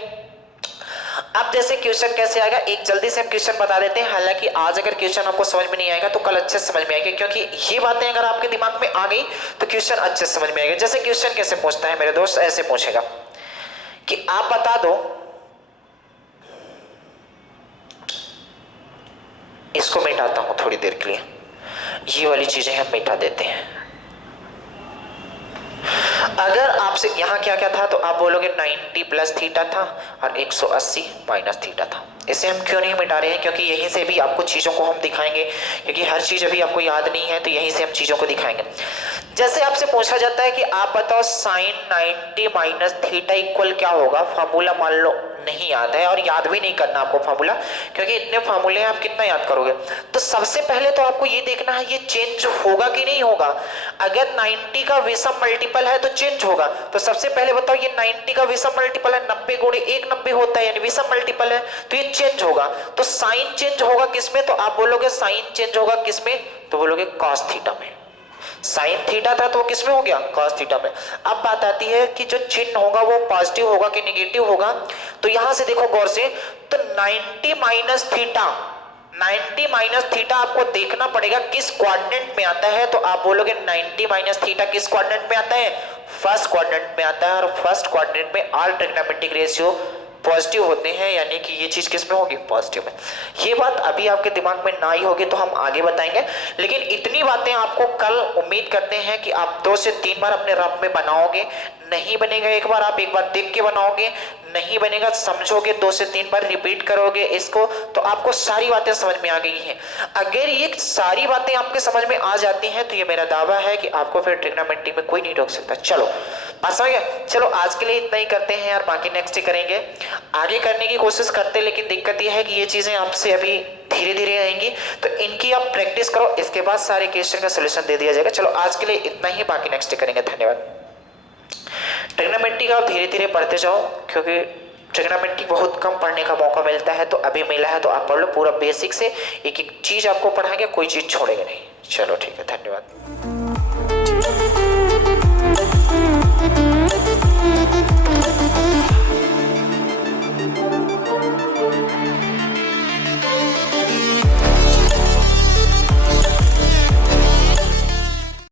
अब जैसे क्वेश्चन कैसे आएगा, एक जल्दी से हम क्वेश्चन बता देते हैं। हालांकि आज अगर क्वेश्चन आपको समझ में नहीं आएगा तो कल अच्छे से समझ में आएगा, क्योंकि ये बातें अगर आपके दिमाग में आ गई तो क्वेश्चन अच्छे से समझ में आएगा। जैसे क्वेश्चन कैसे पूछता है मेरे दोस्त, ऐसे पूछेगा कि आप बता दो, इसको मिटाता हूं थोड़ी देर के लिए, ये वाली चीजें हम मिटा देते हैं। अगर आपसे यहाँ क्या क्या था, तो आप बोलोगे 90 प्लस थीटा था और 180 माइनस थीटा था। इसे हम क्यों नहीं मिटा रहे हैं? क्योंकि यहीं से भी आपको चीज़ों को हम दिखाएंगे, क्योंकि हर चीज़ अभी आपको याद नहीं है, तो यहीं से हम चीज़ों को दिखाएंगे। जैसे आपसे पूछा जाता है कि आप बताओ साइन 90 माइनस थीटा इक्वल क्या होगा, फार्मूला मान लो नहीं याद है, और याद भी नहीं करना आपको फार्मूला, क्योंकि इतने फार्मूले आप कितना याद करोगे। तो सबसे पहले तो आपको ये देखना है ये चेंज होगा कि नहीं होगा। अगर 90 का विषम मल्टीपल है तो चेंज होगा। तो सबसे पहले बताओ ये 90 का विषम मल्टीपल है, 90 गुणे 1 90 होता है, यानी विषम मल्टीपल है, तो ये चेंज होगा। तो साइन चेंज होगा किसमें? तो आप बोलोगे साइन चेंज होगा किसमें? तो बोलोगे कॉस थीटा में। साइन थीटा था तो किसमें हो गया? कॉस थीटा में। अब बात आती है कि जो चिन्ह होगा वो पॉजिटिव होगा कि नेगेटिव होगा। तो यहां से देखो गौर से, तो 90 माइनस थीटा, 90 माइनस थीटा आपको देखना पड़ेगा किस क्वाड्रेंट में आता है। तो आप बोलोगे 90 माइनस थीटा किस क्वाड्रेंट में आता है? फर्स्ट क्वाड्रेंट में आता है, और फर्स्ट क्वाड्रेंट में ऑल ट्रिग्नोमेट्रिक रेशियो पॉजिटिव होते हैं, यानी कि ये चीज़ किस में होगी, पॉजिटिव में। ये बात अभी आपके दिमाग में ना ही होगी तो हम आगे बताएंगे, लेकिन इतनी बातें आपको कल उम्मीद करते हैं कि आप 2 से 3 बार अपने रफ में बनाओगे। नहीं बनेगा एक बार, आप एक बार देख के बनाओगे, नहीं बनेगा समझोगे, 2 से 3 बार रिपीट करोगे इसको, तो आपको सारी बातें समझ में आ गई हैं। अगर ये सारी बातें आपके समझ में आ जाती हैं तो ये मेरा दावा है कि आपको फिर ट्रिग्नोमेट्री में कोई नहीं रोक सकता। चलो पास हो गया। चलो आज के लिए इतना ही करते हैं यार, बाकी नेक्स्ट डे करेंगे, आगे करने की कोशिश करते हैं, लेकिन दिक्कत ये है कि ये चीज़ें आपसे अभी धीरे धीरे आएंगी, तो इनकी आप प्रैक्टिस करो, इसके बाद सारे क्वेश्चन का सोल्यूशन दे दिया जाएगा। चलो आज के लिए इतना ही, बाकी नेक्स्ट डे करेंगे। धन्यवाद। ट्रिग्नोमेट्री का आप धीरे धीरे पढ़ते जाओ, क्योंकि ट्रिग्नोमेट्री बहुत कम पढ़ने का मौका मिलता है, तो अभी मिला है तो आप पढ़ लो पूरा बेसिक से, एक एक चीज़ आपको पढ़ाएंगे, कोई चीज़ छोड़ेंगे नहीं। चलो ठीक है, धन्यवाद।